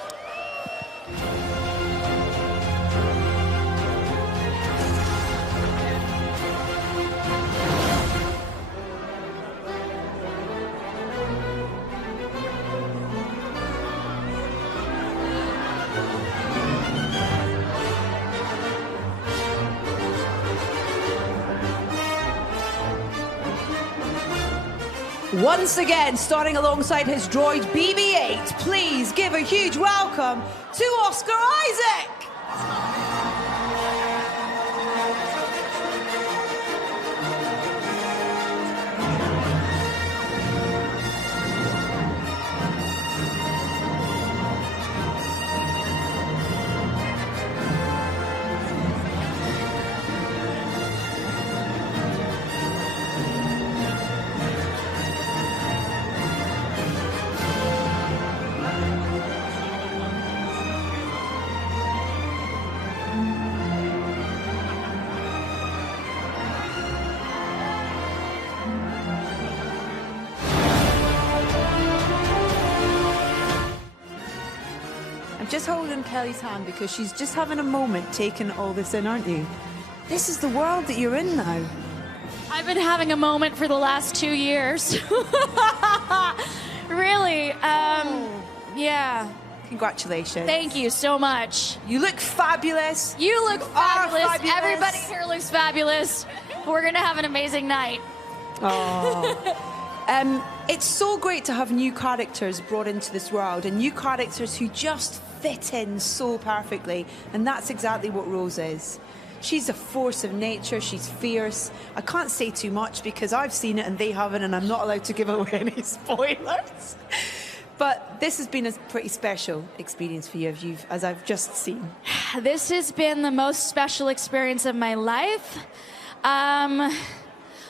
Once again, starting alongside his droid BB-8, please give a huge welcome to Oscar Isaac. Just holding Kelly's hand because she's just having a moment taking all this in, aren't you? This is the world that you're in now. I've been having a moment for the last 2 years. Really, yeah. Congratulations. Thank you so much. You look fabulous. You look fabulous. Fabulous. Everybody here looks fabulous. We're going to have an amazing night. Oh. It's so great to have new characters brought into this world and new characters who just fit in so perfectly. And that's exactly what Rose is. She's a force of nature. She's fierce. I can't say too much because I've seen it and they haven't, and I'm not allowed to give away any spoilers. But this has been a pretty special experience for you, as I've just seen. This has been the most special experience of my life.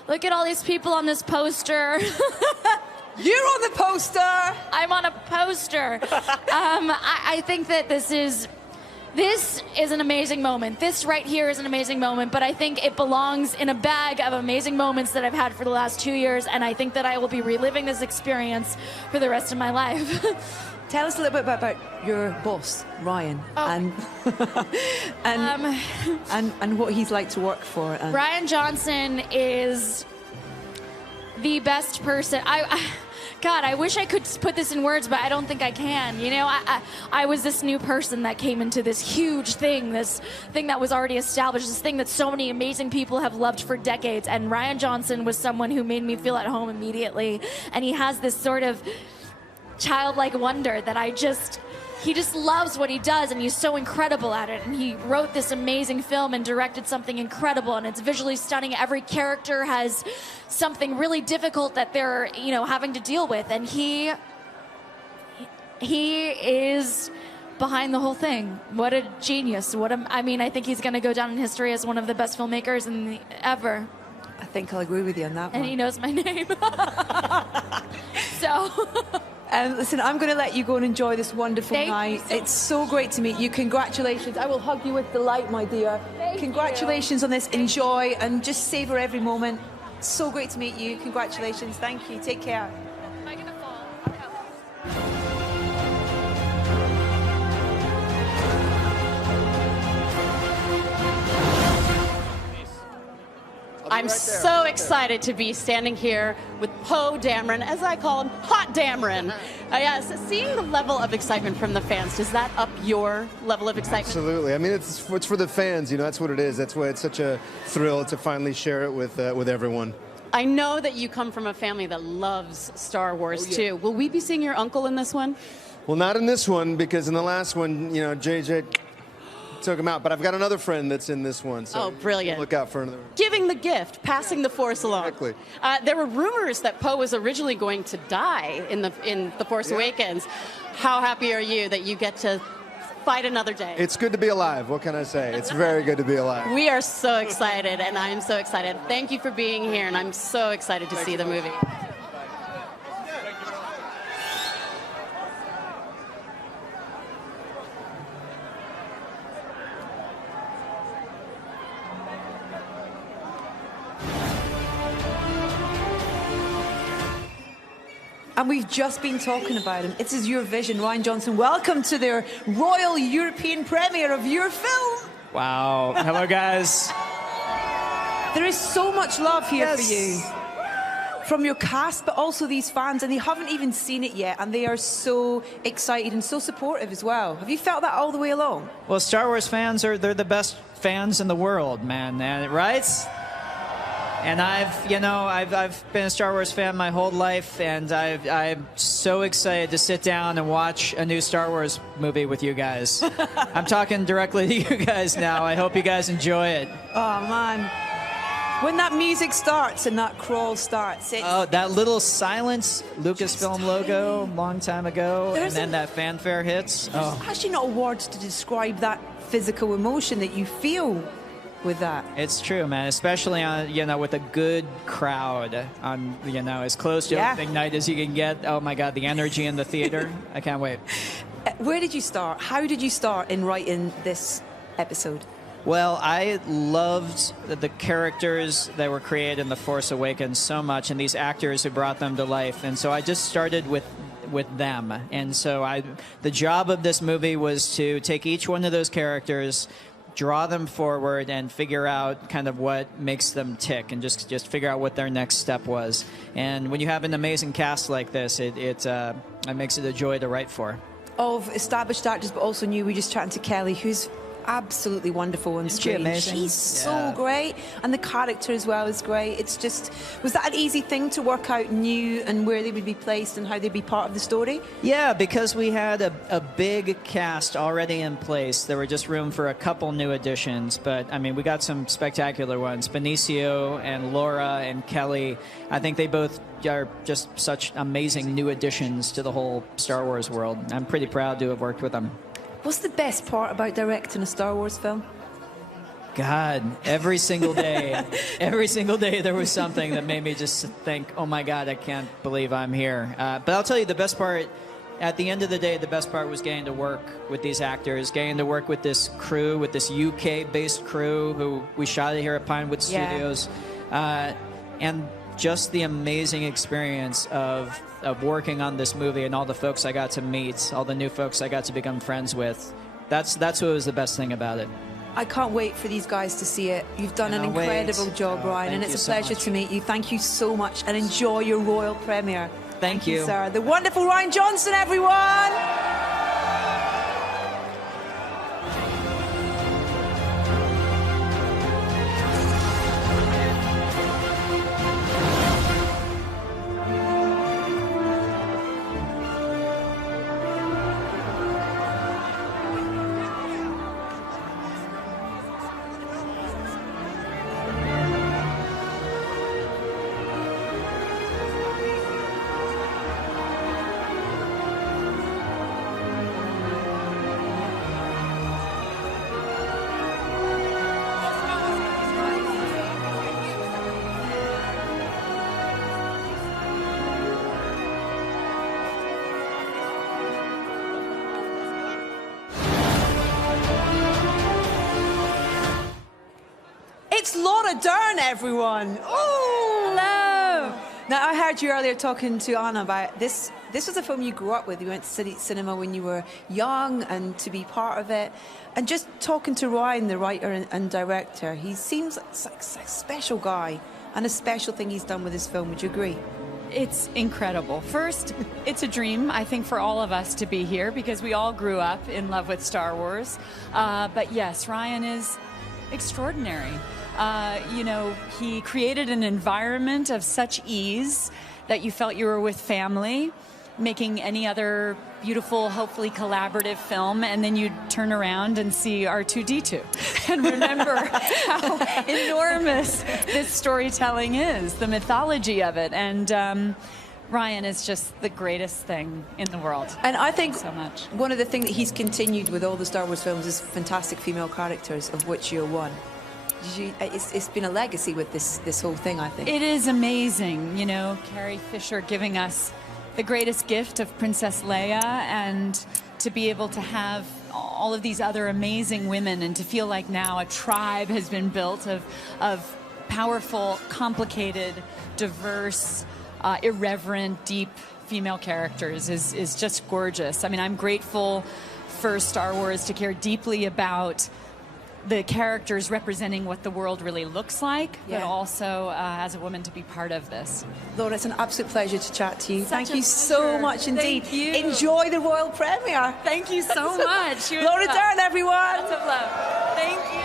Look at all these people on this poster. You're on the poster. I'm on a poster. I think that this is an amazing moment. This right here is an amazing moment, but I think it belongs in a bag of amazing moments that I've had for the last 2 years, and I think that I will be reliving this experience for the rest of my life. Tell us a little bit about your boss, Ryan, and what he's like to work for. Ryan Johnson is the best person. God, I wish I could put this in words, but I don't think I can. You know, I was this new person that came into this huge thing, this thing that was already established, this thing that so many amazing people have loved for decades. And Ryan Johnson was someone who made me feel at home immediately. And he has this sort of childlike wonder that he just loves what he does, and he's so incredible at it. And he wrote this amazing film and directed something incredible, and it's visually stunning. Every character has something really difficult that they're, having to deal with, and he is behind the whole thing. What a genius! I think he's going to go down in history as one of the best filmmakers ever. I think I'll agree with you on that one. And he knows my name. So. Listen, I'm going to let you go and enjoy this wonderful night. It's so great to meet you. Congratulations. I will hug you with delight, my dear. Congratulations on this. Enjoy and just savor every moment. So great to meet you. Congratulations. Thank you. Take care. Am I going to fall? I'm so excited to be standing here with Poe Dameron, as I call him, Hot Dameron. Yes, seeing the level of excitement from the fans, does that up your level of excitement? Absolutely. I mean, it's for the fans. That's what it is. That's why it's such a thrill to finally share it with everyone. I know that you come from a family that loves Star Wars too. Will we be seeing your uncle in this one? Well, not in this one, because in the last one, JJ took him out. But I've got another friend that's in this one. So brilliant. Look out for another one. Giving the gift, passing the Force along. Exactly. There were rumors that Poe was originally going to die in the Force Awakens. How happy are you that you get to fight another day? It's good to be alive. What can I say? It's very good to be alive. We are so excited, and I'm so excited. Thank you for being here, and I'm so excited to see the movie. And we've just been talking about him. This is your vision, Ryan Johnson. Welcome to their Royal European premiere of your film. Wow. Hello, guys. There is so much love here for you. From your cast, but also these fans, and they haven't even seen it yet, and they are so excited and so supportive as well. Have you felt that all the way along? Well, Star Wars fans they're the best fans in the world, man, right? And I've been a Star Wars fan my whole life, and I'm so excited to sit down and watch a new Star Wars movie with you guys. I'm talking directly to you guys now. I hope you guys enjoy it. Oh, man. When that music starts and that crawl starts, that little silence Lucasfilm logo long time ago, and then that fanfare hits. There's actually not words to describe that physical emotion that you feel with that. It's true, man, especially on with a good crowd on as close to opening night as you can get. Oh my God, the energy in the theater. I can't wait. Where did you start? How did you start in writing this episode? Well, I loved the characters that were created in The Force Awakens so much, and these actors who brought them to life, and so I just started with them. And so the job of this movie was to take each one of those characters, draw them forward, and figure out kind of what makes them tick, and just figure out what their next step was. And when you have an amazing cast like this, it makes it a joy to write for. Of established actors, but also new. We just chatting to Kelly, who's absolutely wonderful on screen. She's so great, and the character as well is great. It's just, was that an easy thing to work out new and where they would be placed and how they'd be part of the story? Yeah, because we had a big cast already in place. There were just room for a couple new additions, but I mean, we got some spectacular ones. Benicio and Laura and Kelly, I think they both are just such amazing new additions to the whole Star Wars world. I'm pretty proud to have worked with them. What's the best part about directing a Star Wars film? God, every single day there was something that made me just think, oh my God, I can't believe I'm here. But I'll tell you, the best part, at the end of the day, the best part was getting to work with these actors, getting to work with this crew, with this UK-based crew who we shot it here at Pinewood Studios. And just the amazing experience of working on this movie and all the folks I got to meet, all the new folks I got to become friends with. That's what was the best thing about it. I can't wait for these guys to see it. You've done an incredible job, Ryan, and it's a pleasure to meet you. Thank you so much, and enjoy your royal premiere. Thank you, sir. The wonderful Ryan Johnson, everyone! It's Laura Dern, everyone. Oh, hello. Now, I heard you earlier talking to Anna about this. This was a film you grew up with. You went to cinema when you were young, and to be part of it. And just talking to Ryan, the writer and director, he seems like a special guy, and a special thing he's done with this film. Would you agree? It's incredible. First, it's a dream, I think, for all of us to be here because we all grew up in love with Star Wars. But yes, Ryan is extraordinary. You know, he created an environment of such ease that you felt you were with family, making any other beautiful, hopefully collaborative film, and then you'd turn around and see R2-D2 and remember how enormous this storytelling is, the mythology of it. And Ryan is just the greatest thing in the world. And I think so much. One of the things that he's continued with all the Star Wars films is fantastic female characters, of which you're one. It's been a legacy with this whole thing, I think. It is amazing, you know, Carrie Fisher giving us the greatest gift of Princess Leia, and to be able to have all of these other amazing women, and to feel like now a tribe has been built of powerful, complicated, diverse, irreverent, deep female characters is just gorgeous. I mean, I'm grateful for Star Wars to care deeply about the characters representing what the world really looks like, but also as a woman to be part of this. Laura, it's an absolute pleasure to chat to you. Thank you so much indeed. Thank you. Enjoy the royal premiere. Thank you so much. Laura Dern, everyone. Lots of love. Thank you.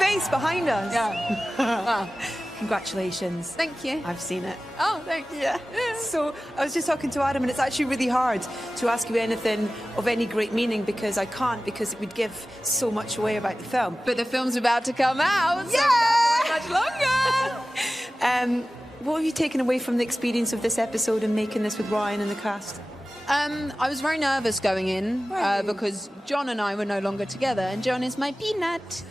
Face behind us. Yeah. Wow. Congratulations. Thank you. I've seen it. Oh, thanks. Yeah. So I was just talking to Adam, and it's actually really hard to ask you anything of any great meaning because I can't, because it would give so much away about the film. But the film's about to come out. Yeah. So much longer. What have you taken away from the experience of this episode and making this with Ryan and the cast? I was very nervous going in because John and I were no longer together, and John is my peanut.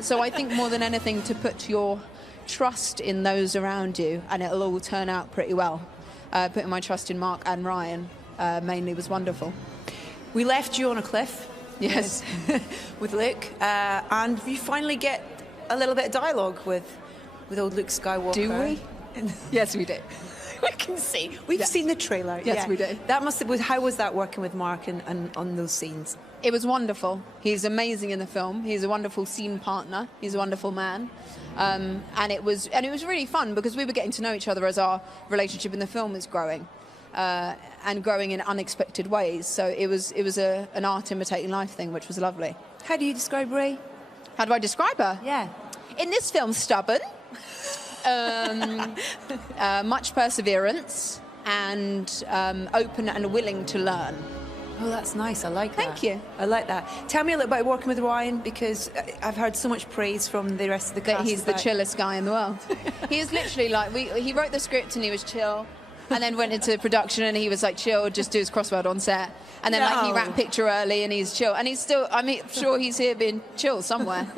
So I think more than anything to put your trust in those around you, and it'll all turn out pretty well. Putting my trust in Mark and Ryan mainly was wonderful. We left you on a cliff. Yes. With Luke, and we finally get a little bit of dialogue with old Luke Skywalker. Do we? Yes, we do. we can see. We've seen the trailer. Yes, we do. That must have, how was that working with Mark and on those scenes? It was wonderful. He's amazing in the film. He's a wonderful scene partner. He's a wonderful man. And it was really fun because we were getting to know each other as our relationship in the film is growing. And growing in unexpected ways. So it was an art imitating life thing, which was lovely. How do you describe Ray? How do I describe her? Yeah. In this film, stubborn, much perseverance, and open and willing to learn. Oh, that's nice. I like that. Thank you. I like that. Tell me a little about working with Ryan, because I've heard so much praise from the rest of the cast. That he's the chillest guy in the world. He is literally like, he wrote the script and he was chill. And then went into production and he was like chill, just do his crossword on set. And then like he ran picture early and he's chill. And he's still, I mean, sure he's here being chill somewhere.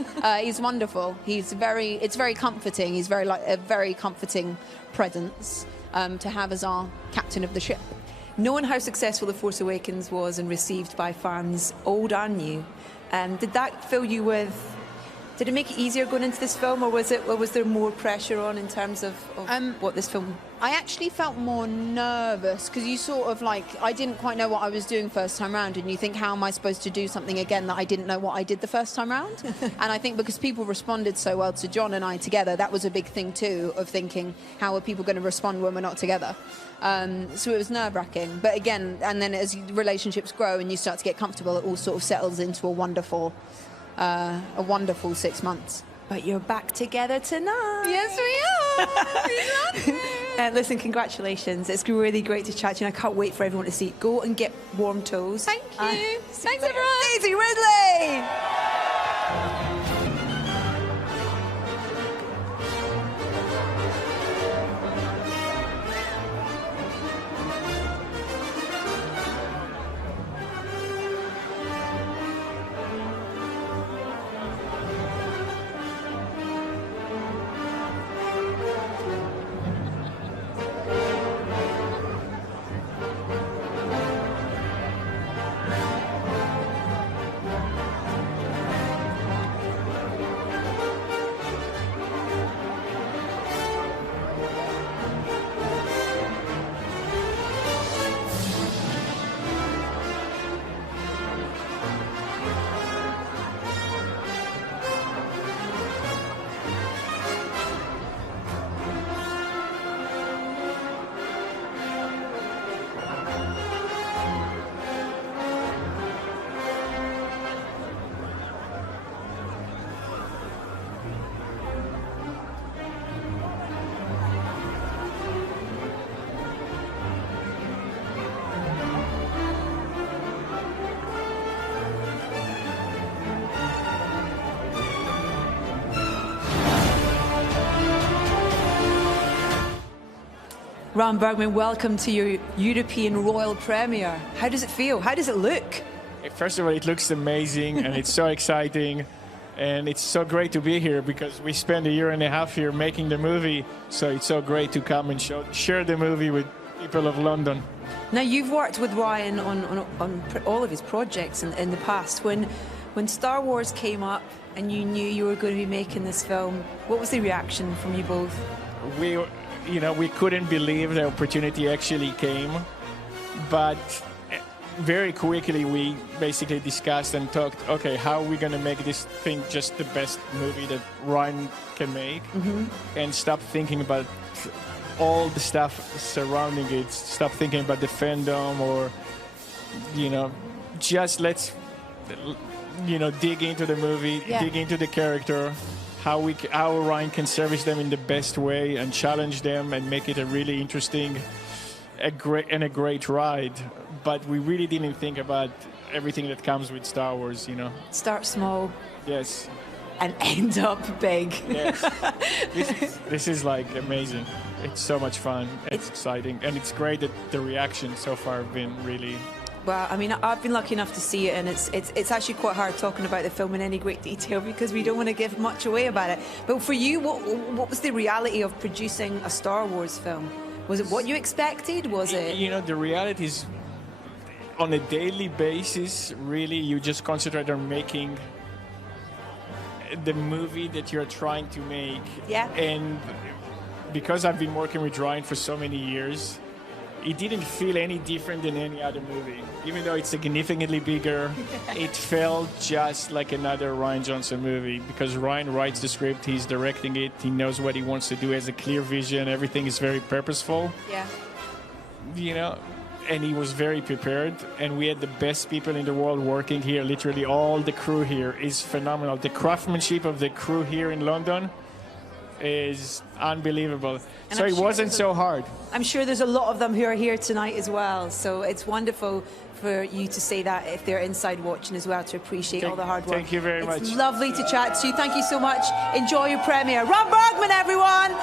He's wonderful. It's very comforting. He's very like a very comforting presence to have as our captain of the ship. Knowing how successful The Force Awakens was and received by fans, old and new, did that fill you with? Did it make it easier going into this film, or was there more pressure on in terms of what this film? I actually felt more nervous because you sort of like, I didn't quite know what I was doing first time round, and you think, how am I supposed to do something again that I didn't know what I did the first time round? And I think because people responded so well to John and I together, that was a big thing too, of thinking, how are people going to respond when we're not together? So it was nerve-wracking. But again, and then as relationships grow and you start to get comfortable, it all sort of settles into a wonderful 6 months. But you're back together tonight. Yes, we are. Listen, congratulations. It's really great to chat to you. I can't wait for everyone to see it. Go and get warm toes. Thank you. Thanks, everyone. Daisy Ridley! Ron Bergman, welcome to your European royal premiere. How does it feel? How does it look? First of all, it looks amazing and it's so exciting. And it's so great to be here because we spent a year and a half here making the movie. So it's so great to come and share the movie with people of London. Now, you've worked with Ryan on all of his projects in the past. When Star Wars came up and you knew you were going to be making this film, what was the reaction from you both? We couldn't believe the opportunity actually came, but very quickly we basically discussed and talked, okay, how are we going to make this thing just the best movie that Ryan can make, and stop thinking about all the stuff surrounding it, stop thinking about the fandom or, just let's, dig into the movie, dig into the character, how Ryan can service them in the best way and challenge them and make it a really interesting, a great ride. But we really didn't think about everything that comes with Star Wars, Start small. Yes. And end up big. Yes. This is like amazing. It's so much fun. It's exciting. And it's great that the reactions so far have been really... Well, I mean, I've been lucky enough to see it, and it's actually quite hard talking about the film in any great detail because we don't want to give much away about it. But for you, what was the reality of producing a Star Wars film? Was it what you expected? Was it? The reality is, on a daily basis, really, you just concentrate on making the movie that you're trying to make. Yeah. And because I've been working with Ryan for so many years, it didn't feel any different than any other movie. Even though it's significantly bigger, it felt just like another Rian Johnson movie because Ryan writes the script, he's directing it, he knows what he wants to do, has a clear vision, everything is very purposeful. Yeah. You know, and he was very prepared, and we had the best people in the world working here. Literally all the crew here is phenomenal. The craftsmanship of the crew here in London is unbelievable. And so I'm it sure wasn't so hard. I'm sure there's a lot of them who are here tonight as well. So it's wonderful for you to say that if they're inside watching as well, to appreciate all the hard work. Thank you very much. It's lovely to chat to you. Thank you so much. Enjoy your premiere. Rob Bergman, everyone.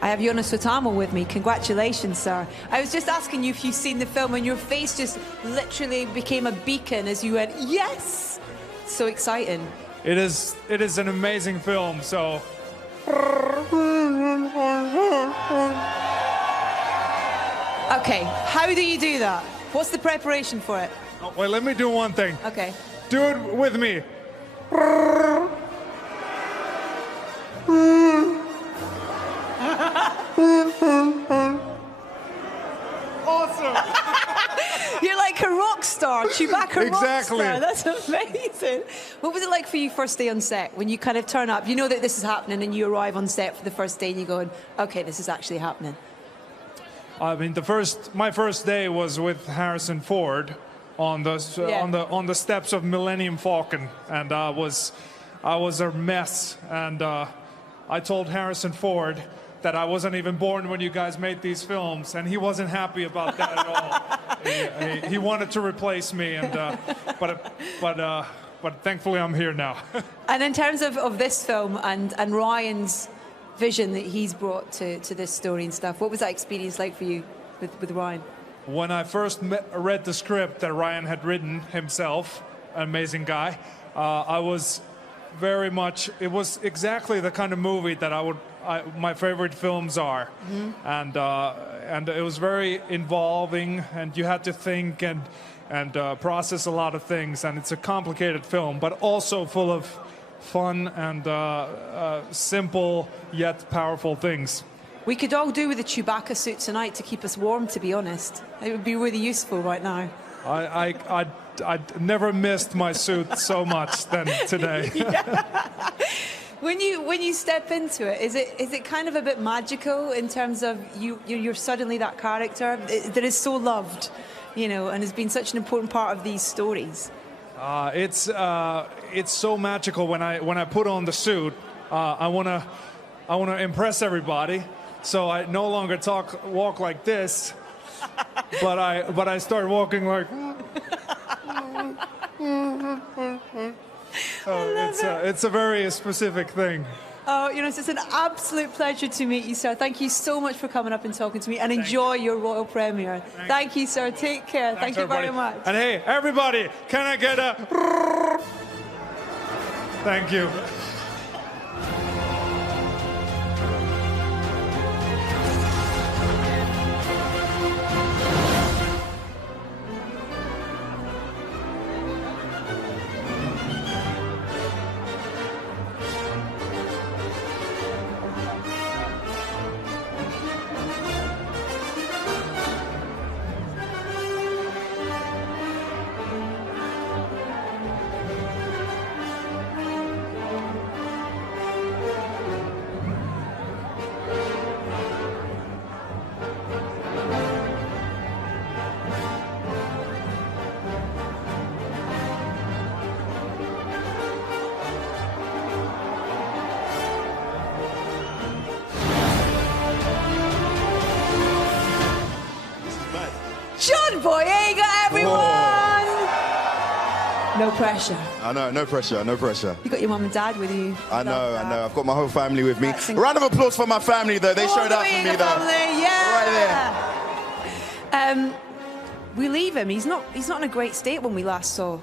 I have Jonas Sotamo with me. Congratulations, sir. I was just asking you if you've seen the film, and your face just literally became a beacon as you went, yes! So exciting. It is an amazing film, so... Okay, how do you do that? What's the preparation for it? Oh, wait, let me do one thing. Okay. Do it with me. Awesome. You're like a rock star, Chewbacca Exactly. rock star. That's amazing. What was it like for you first day on set when you kind of turn up? You know that this is happening, and you arrive on set for the first day, and you're going, "Okay, this is actually happening." I mean, my first day was with Harrison Ford on the steps of Millennium Falcon, and I was a mess, and I told Harrison Ford that I wasn't even born when you guys made these films, and he wasn't happy about that at all. He wanted to replace me, and but thankfully I'm here now. And in terms of this film and Ryan's vision that he's brought to this story and stuff, what was that experience like for you with Ryan? When I first read the script that Ryan had written himself, an amazing guy, I was very much, it was exactly the kind of movie that my favorite films are. And it was very involving, and you had to think and process a lot of things, and it's a complicated film, but also full of fun and simple yet powerful things. We could all do with a Chewbacca suit tonight to keep us warm, to be honest. It would be really useful right now. I never missed my suit so much than today. When you step into it, is it kind of a bit magical in terms of you're suddenly that character that is so loved, you know, and has been such an important part of these stories? It's so magical when I put on the suit. I wanna impress everybody, so I no longer walk like this, but I start walking like. It's a very specific thing. Oh, you know, it's an absolute pleasure to meet you, sir. Thank you so much for coming up and talking to me, and enjoy your royal premiere. Thank you, sir. Take care. Thank you very much. And hey, everybody, can I get a... Thank you. No pressure. I know, no pressure, no pressure. You got your mum and dad with you. I know. I've got my whole family with me. That's Round of applause for my family, though. They showed up for me, though. Yeah. Right there. We leave him. He's not in a great state when we last saw.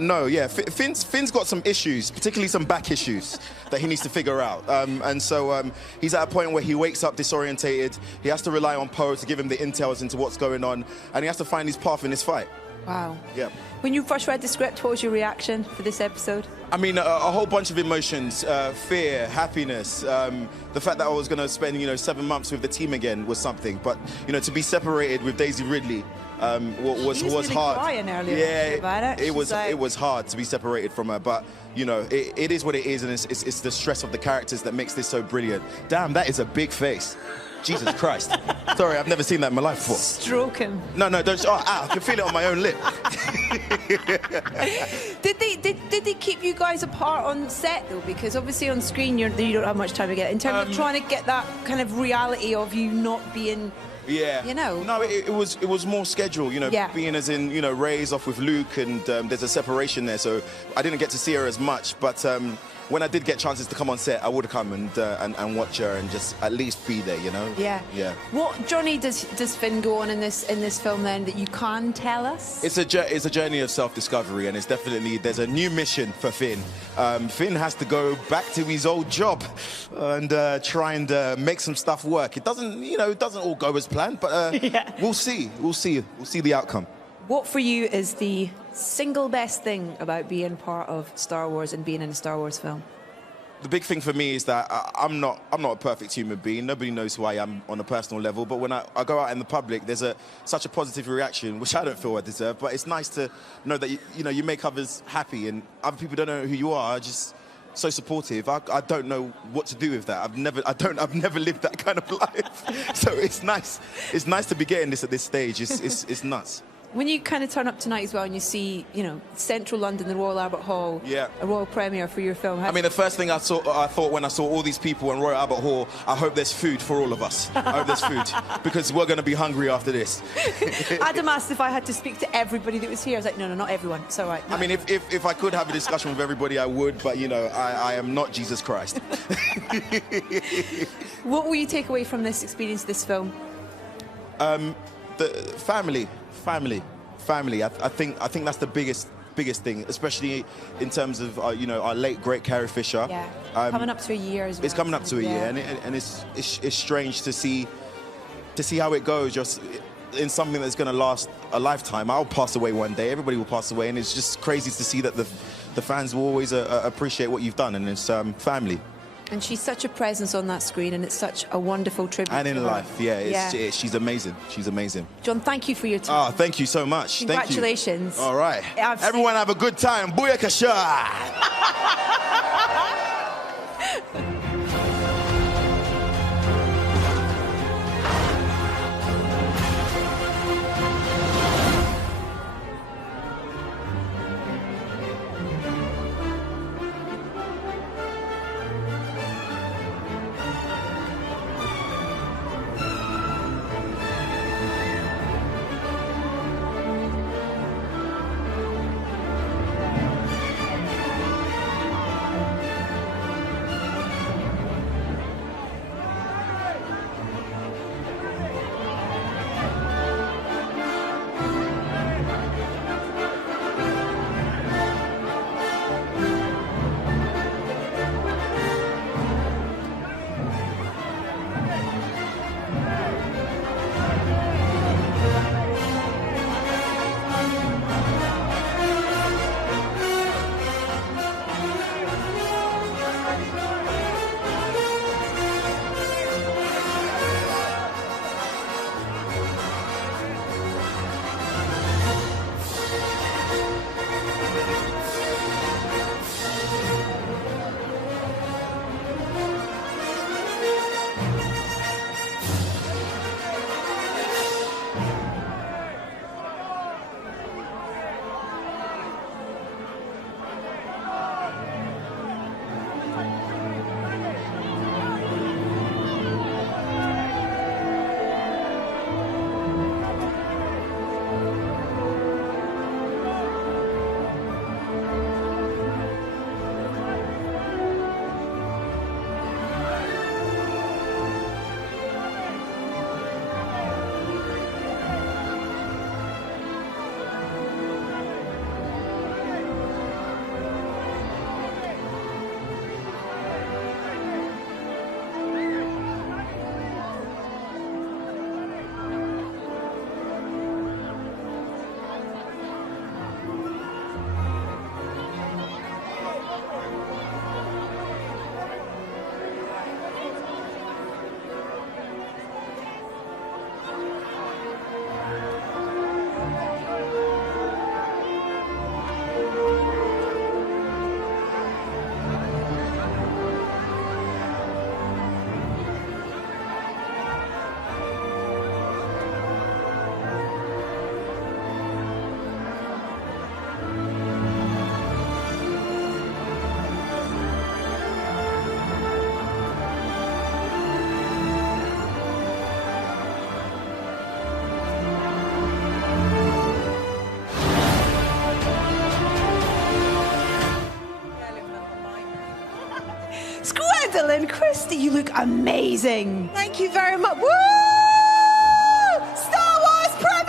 No, yeah. Finn's got some issues, particularly some back issues that he needs to figure out. And so he's at a point where he wakes up disorientated. He has to rely on Poe to give him the intels into what's going on, and he has to find his path in this fight. Wow. Yeah. When you first read the script, what was your reaction for this episode? I mean, a whole bunch of emotions, fear, happiness. The fact that I was going to spend, 7 months with the team again was something. But, to be separated with Daisy Ridley was really hard. Crying earlier yeah, about it. It was hard to be separated from her. But, it is what it is, and it's the stress of the characters that makes this so brilliant. Damn, that is a big face. Jesus Christ. Sorry, I've never seen that in my life before. Stroke him. No, don't. Oh, I can feel it on my own lip. Did they keep you guys apart on set, though? Because obviously on screen you don't have much time to get. In terms of trying to get that kind of reality of you not being... Yeah. No, it was more schedule, being as in, Ray's off with Luke, and there's a separation there, so I didn't get to see her as much, but when I did get chances to come on set, I would come and watch her and just at least be there, Yeah. Yeah. What journey does Finn go on in this film then that you can tell us? It's a journey of self-discovery, and there's a new mission for Finn. Finn has to go back to his old job and try and make some stuff work. It doesn't all go as planned, but we'll see. We'll see the outcome. What for you is the single best thing about being part of Star Wars and being in a Star Wars film? The big thing for me is that I'm not a perfect human being. Nobody knows who I am on a personal level. But when I go out in the public, there's such a positive reaction, which I don't feel I deserve. But it's nice to know that you make others happy, and other people don't know who you are. Just so supportive. I don't know what to do with that. I've never lived that kind of life. So it's nice. It's nice to be getting this at this stage. It's nuts. When you kind of turn up tonight as well and you see, central London, the Royal Albert Hall, a royal premiere for your film. I mean, the first thing I thought when I saw all these people in Royal Albert Hall, I hope there's food for all of us. I hope there's food, because we're going to be hungry after this. Adam asked if I had to speak to everybody that was here. I was like, no, not everyone. It's all right. No. I mean, if I could have a discussion with everybody, I would, but, I am not Jesus Christ. What will you take away from this experience, this film? The family. I think that's the biggest thing, especially in terms of our late great Carrie Fisher. Yeah, coming up to a year as well. It's coming up to a year, and it's strange to see how it goes. Just in something that's going to last a lifetime. I'll pass away one day. Everybody will pass away, and it's just crazy to see that the fans will always appreciate what you've done, and it's family. And she's such a presence on that screen, and it's such a wonderful tribute and to in her. life, she's amazing. She's amazing. John, thank you for your time. Oh, thank you so much. Congratulations. Thank you. All right. Everyone have a good time. Booyakasha! Christy, you look amazing. Thank you very much. Woo! Star Wars premiere!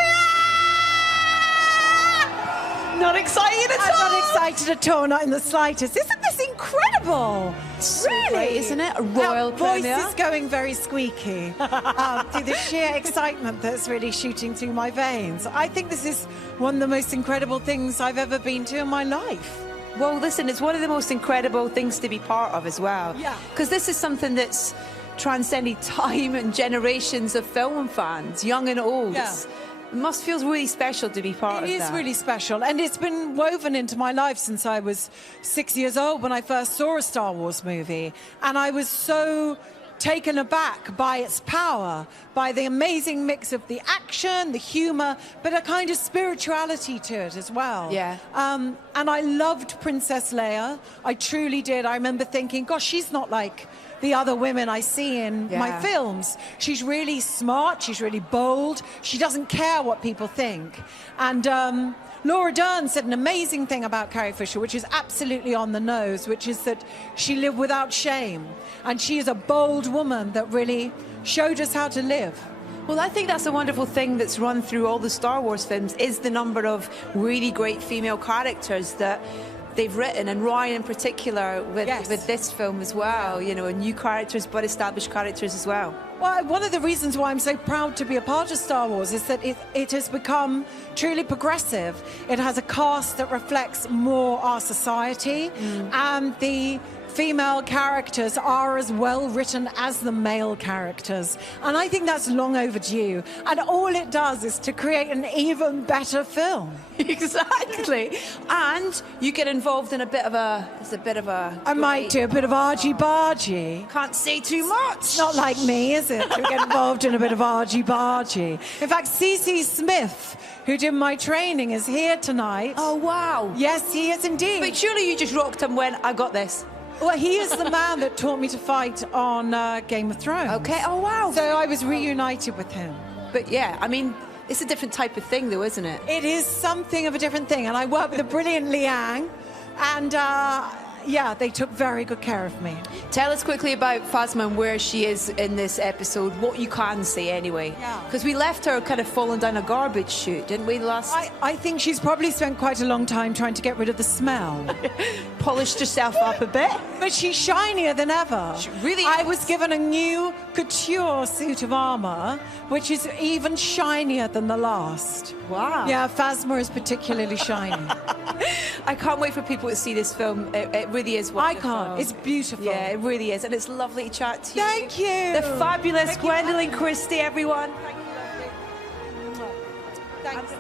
Not excited at all. I'm not excited at all, not in the slightest. Isn't this incredible? So Really? great, isn't it? A royal Our voice premiere. is going very squeaky through the sheer excitement that's really shooting through my veins. I think this is one of the most incredible things I've ever been to in my life. Well, listen, it's one of the most incredible things to be part of as well. Yeah. Because this is something that's transcended time and generations of film fans, young and old. Yeah. It must feel really special to be part of that. It is really special, and it's been woven into my life since I was 6 years old when I first saw a Star Wars movie, and I was so taken aback by its power, by the amazing mix of the action, the humor, but a kind of spirituality to it as well. Yeah. And I loved Princess Leia. I truly did. I remember thinking, gosh, she's not like the other women I see in my films. She's really smart, she's really bold, she doesn't care what people think. And Laura Dern said an amazing thing about Carrie Fisher, which is absolutely on the nose, which is that she lived without shame. And she is a bold woman that really showed us how to live. Well, I think that's a wonderful thing that's run through all the Star Wars films, is the number of really great female characters that they've written, and Ryan in particular with this film as well, you know, and new characters but established characters as well. Well, one of the reasons why I'm so proud to be a part of Star Wars is that it has become truly progressive. It has a cast that reflects more our society, and the female characters are as well written as the male characters. And I think that's long overdue. And all it does is to create an even better film. Exactly. And you get involved in a bit of a... I might do a bit of argy-bargy. Can't say too much. It's not like me, is it? To get involved in a bit of argy-bargy. In fact, C.C. Smith, who did my training, is here tonight. Oh, wow. Yes, he is indeed. But surely you just rocked him when I got this. Well, he is the man that taught me to fight on Game of Thrones. Okay, oh wow. So I was reunited with him. But yeah, I mean, it's a different type of thing though, isn't it? It is something of a different thing. And I worked with the brilliant Liang. And yeah, they took very good care of me. Tell us quickly about Phasma and where she is in this episode, what you can say anyway. Yeah. Because we left her kind of falling down a garbage chute, didn't we, last? I think she's probably spent quite a long time trying to get rid of the smell. Polished herself up a bit. But she's shinier than ever. She really I is. was given a new couture suit of armor, which is even shinier than the last. Wow. Yeah, Phasma is particularly shiny. I can't wait for people to see this film. It really is wonderful. I can't. It's beautiful. Yeah, it really is. And it's lovely to chat to you. Thank you. The fabulous Gwendolyn Christie, everyone. Thanks,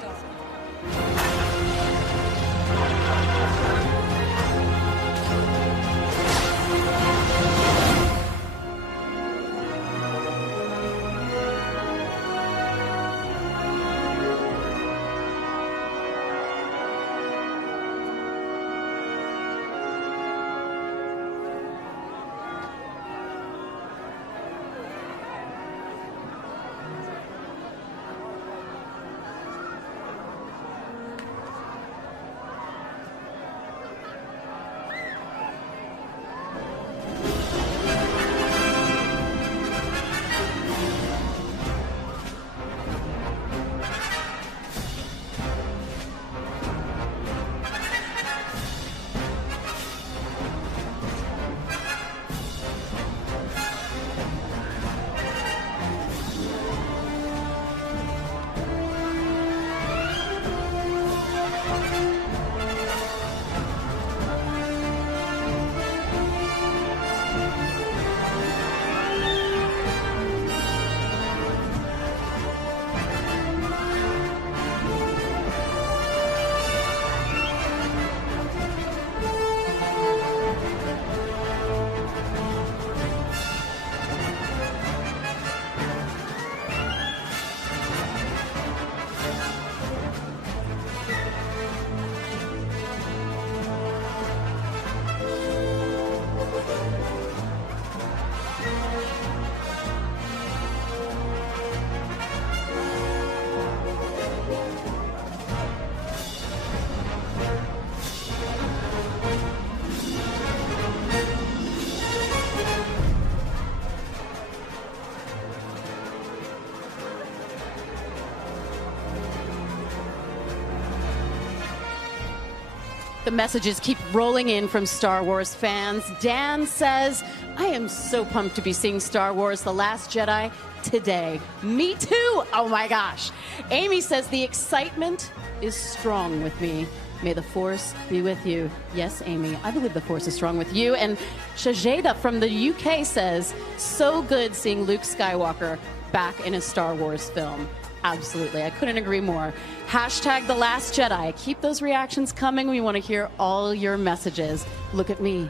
The messages keep rolling in from Star Wars fans. Dan says, I am so pumped to be seeing Star Wars The Last Jedi today. Me too. Oh my gosh. Amy says, the excitement is strong with me. May the Force be with you. Yes, Amy, I believe the Force is strong with you. And Shajeda from the UK says, so good seeing Luke Skywalker back in a Star Wars film. Absolutely. I couldn't agree more. Hashtag The Last Jedi. Keep those reactions coming. We want to hear all your messages. Look at me,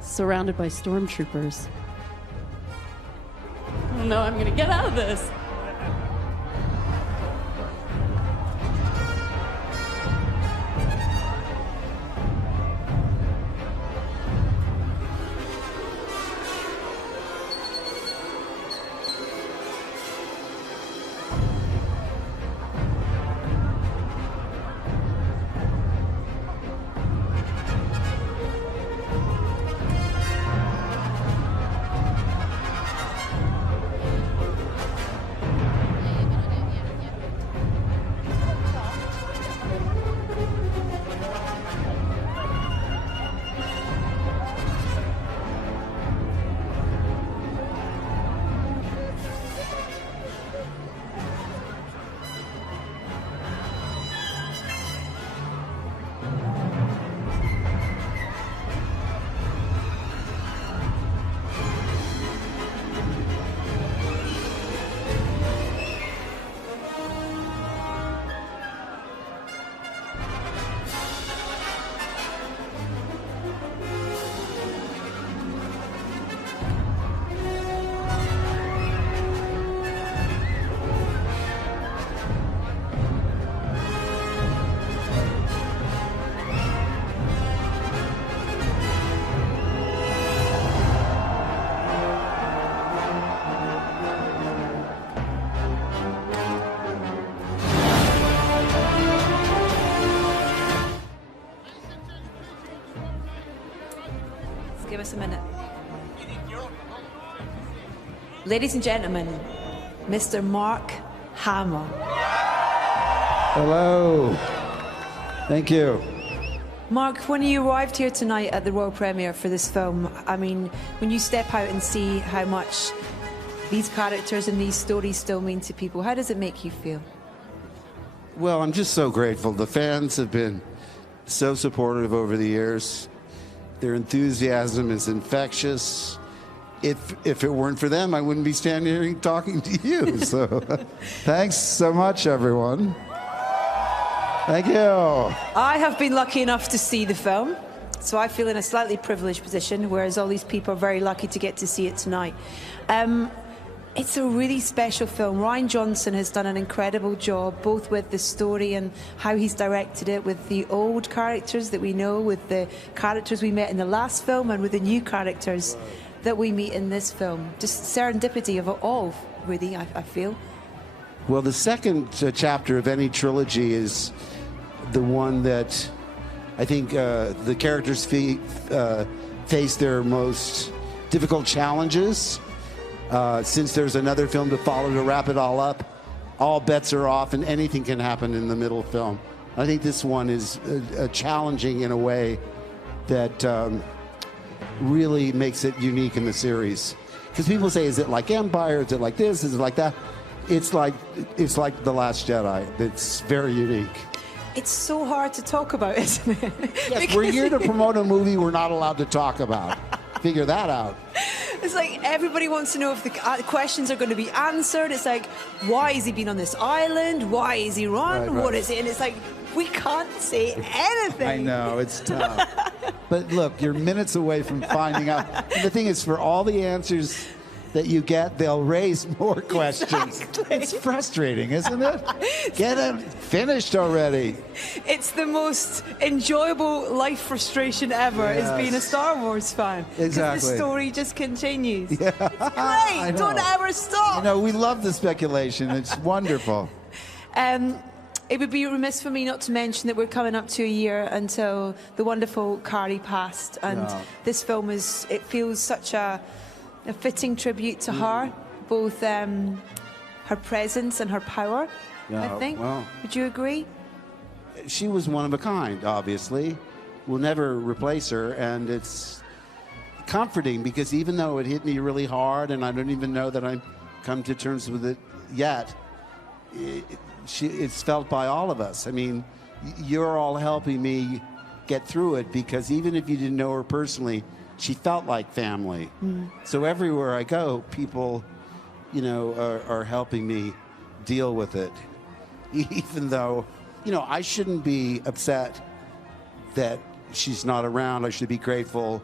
surrounded by stormtroopers. Oh no, I'm going to get out of this. Give us a minute. Ladies and gentlemen, Mr. Mark Hamill. Hello. Thank you. Mark, when you arrived here tonight at the world premiere for this film, I mean, when you step out and see how much these characters and these stories still mean to people, how does it make you feel? Well, I'm just so grateful. The fans have been so supportive over the years. Their enthusiasm is infectious. If it weren't for them, I wouldn't be standing here talking to you. So thanks so much, everyone. Thank you. I have been lucky enough to see the film, so I feel in a slightly privileged position, whereas all these people are very lucky to get to see it tonight. It's a really special film. Rian Johnson has done an incredible job, both with the story and how he's directed it, with the old characters that we know, with the characters we met in the last film, and with the new characters that we meet in this film. Just serendipity of it all, really, I feel. Well, the second chapter of any trilogy is the one that I think the characters face their most difficult challenges. Since there's another film to follow to wrap it all up, all bets are off and anything can happen in the middle film. I think this one is challenging in a way that really makes it unique in the series. Because people say, is it like Empire? Is it like this? Is it like that? It's like The Last Jedi. It's very unique. It's so hard to talk about, isn't it? Yes, we're here to promote a movie we're not allowed to talk about. Figure that out. It's like everybody wants to know if the questions are going to be answered. It's like, why has he been on this island? Why is he run? Right. What is it? And it's like, we can't say anything. I know, it's tough. But look, you're minutes away from finding out. And the thing is, for all the answers that you get, they'll raise more questions. Exactly. It's frustrating, isn't it? Get it finished already. It's the most enjoyable life frustration ever, is being a Star Wars fan. Exactly. Because the story just continues. Yeah. It's great. Don't ever stop. You know, we love the speculation. It's wonderful. It would be remiss for me not to mention that we're coming up to a year until the wonderful Carrie passed. And this film it feels such a fitting tribute to her, both her presence and her power, I think. Well, would you agree? she was one of a kind, obviously. will never replace her, and it's comforting because even though it hit me really hard and I don't even know that I've come to terms with it yet, it's felt by all of us. I mean, you're all helping me get through it because even if you didn't know her personally, she felt like family. So everywhere I go, people, you know, are helping me deal with it. Even though, you know, I shouldn't be upset that she's not around. I should be grateful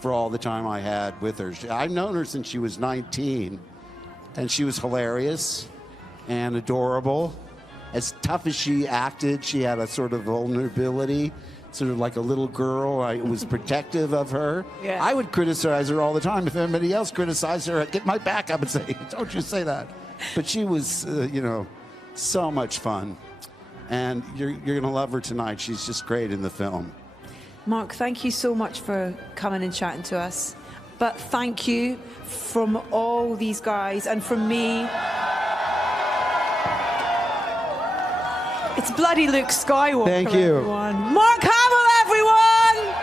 for all the time I had with her. I've known her since she was 19, and she was hilarious and adorable. As tough as she acted, she had a sort of vulnerability, sort of like a little girl. I was protective of her. Yeah. I would criticize her all the time. If anybody else criticized her, I'd get my back up and say, don't you say that. But she was, you know, so much fun. And you're going to love her tonight. She's just great in the film. Mark, thank you so much for coming and chatting to us. But thank you from all these guys and from me. It's bloody Luke Skywalker, Thank you. everyone. Mark Hamill, everyone!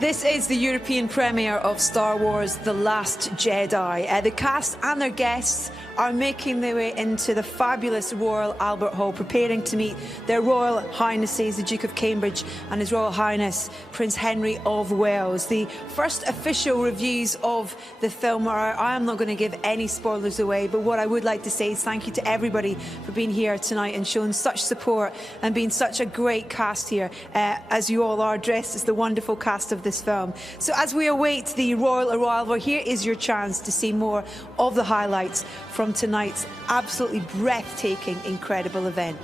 This is the European premiere of Star Wars The Last Jedi. The cast and their guests are making their way into the fabulous Royal Albert Hall, preparing to meet their Royal Highnesses, the Duke of Cambridge and His Royal Highness Prince Henry of Wales. The first official reviews of the film are, I am not going to give any spoilers away, but what I would like to say is thank you to everybody for being here tonight and showing such support and being such a great cast here, as you all are dressed as the wonderful cast of this film. So as we await the royal arrival, here is your chance to see more of the highlights from tonight's absolutely breathtaking, incredible event.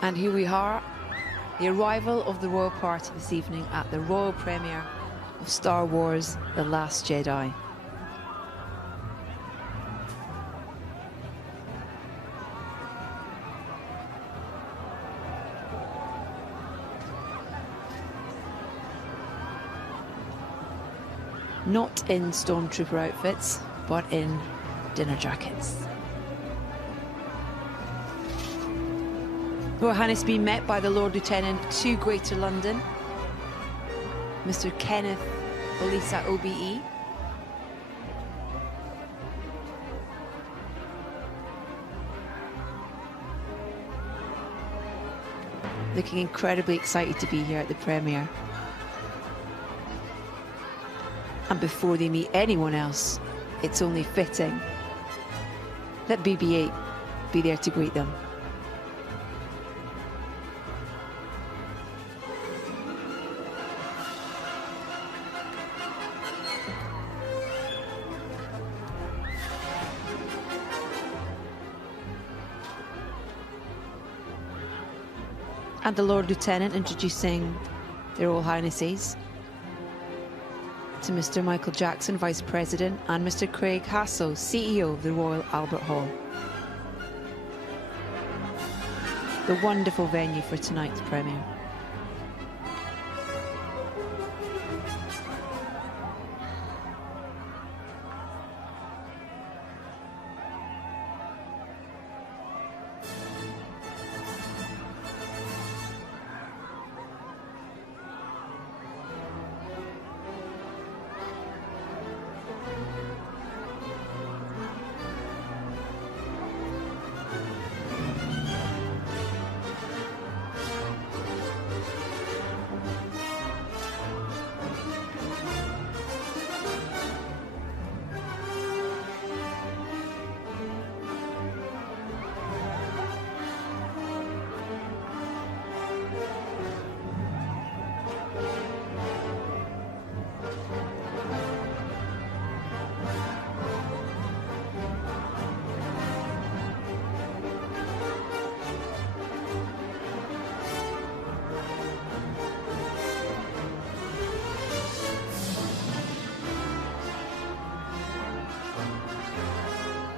And here we are, the arrival of the royal party this evening at the royal premiere of Star Wars: The Last Jedi. Not in stormtrooper outfits, but in dinner jackets. Royal Highness being met by the Lord Lieutenant to Greater London, Mr. Kenneth Olisa OBE. Looking incredibly excited to be here at the premiere. And before they meet anyone else, it's only fitting that BB-8 be there to greet them. And the Lord Lieutenant introducing their Royal Highnesses to Mr. Michael Jackson, Vice President, and Mr. Craig Hassel, CEO of the Royal Albert Hall. The wonderful venue for tonight's premiere.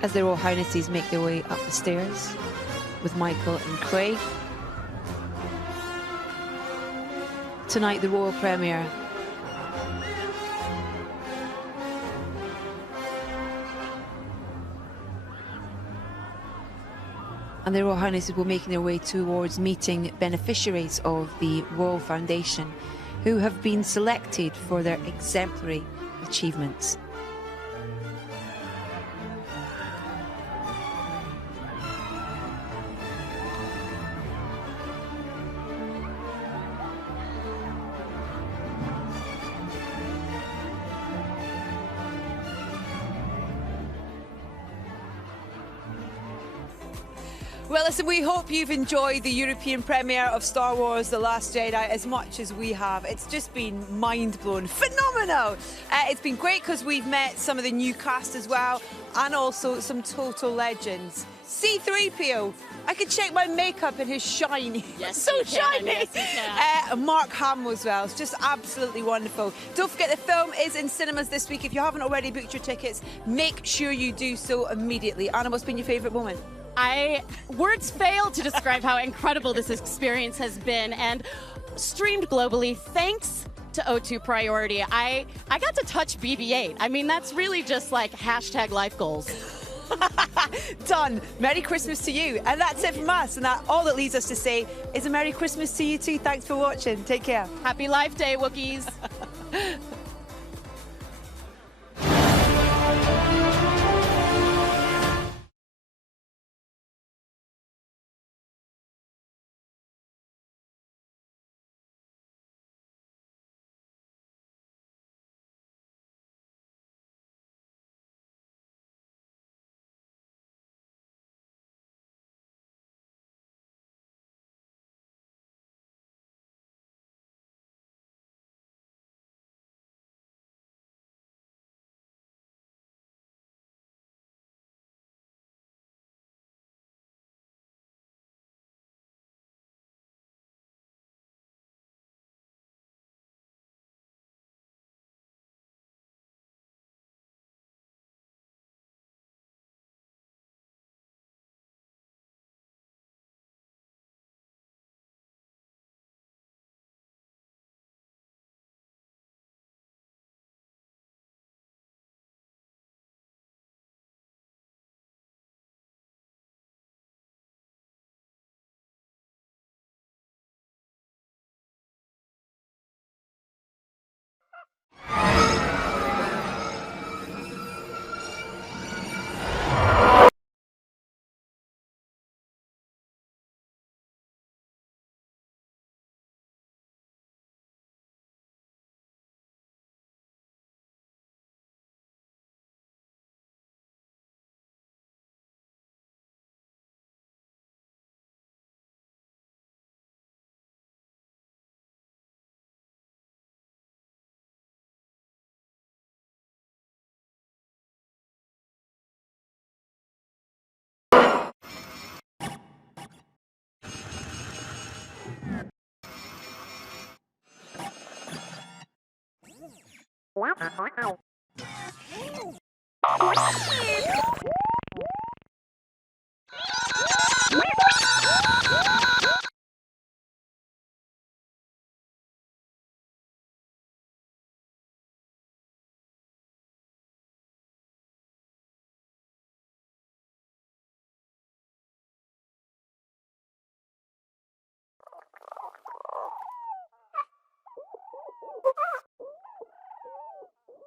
As their Royal Highnesses make their way up the stairs with Michael and Craig. Tonight, the royal premiere. And the Royal Highnesses will be making their way towards meeting beneficiaries of the Royal Foundation who have been selected for their exemplary achievements. Well, listen, we hope you've enjoyed the European premiere of Star Wars: The Last Jedi as much as we have. It's just been mind-blowing, phenomenal. It's been great because we've met some of the new cast as well, and also some total legends. C-3PO, I could check my makeup and his shine. Yes, so you can. shiny. Yes, you can. Mark Hamill as well. It's just absolutely wonderful. Don't forget the film is in cinemas this week. If you haven't already booked your tickets, make sure you do so immediately. Anna, what's been your favourite moment? Words fail to describe how incredible this experience has been, and streamed globally thanks to O2 Priority. I got to touch BB-8. I mean, that's really just like hashtag life goals. Done. Merry Christmas to you. And that's it from us. And all that leaves us to say is a Merry Christmas to you too. Thanks for watching. Take care. Happy Life Day, Wookiees.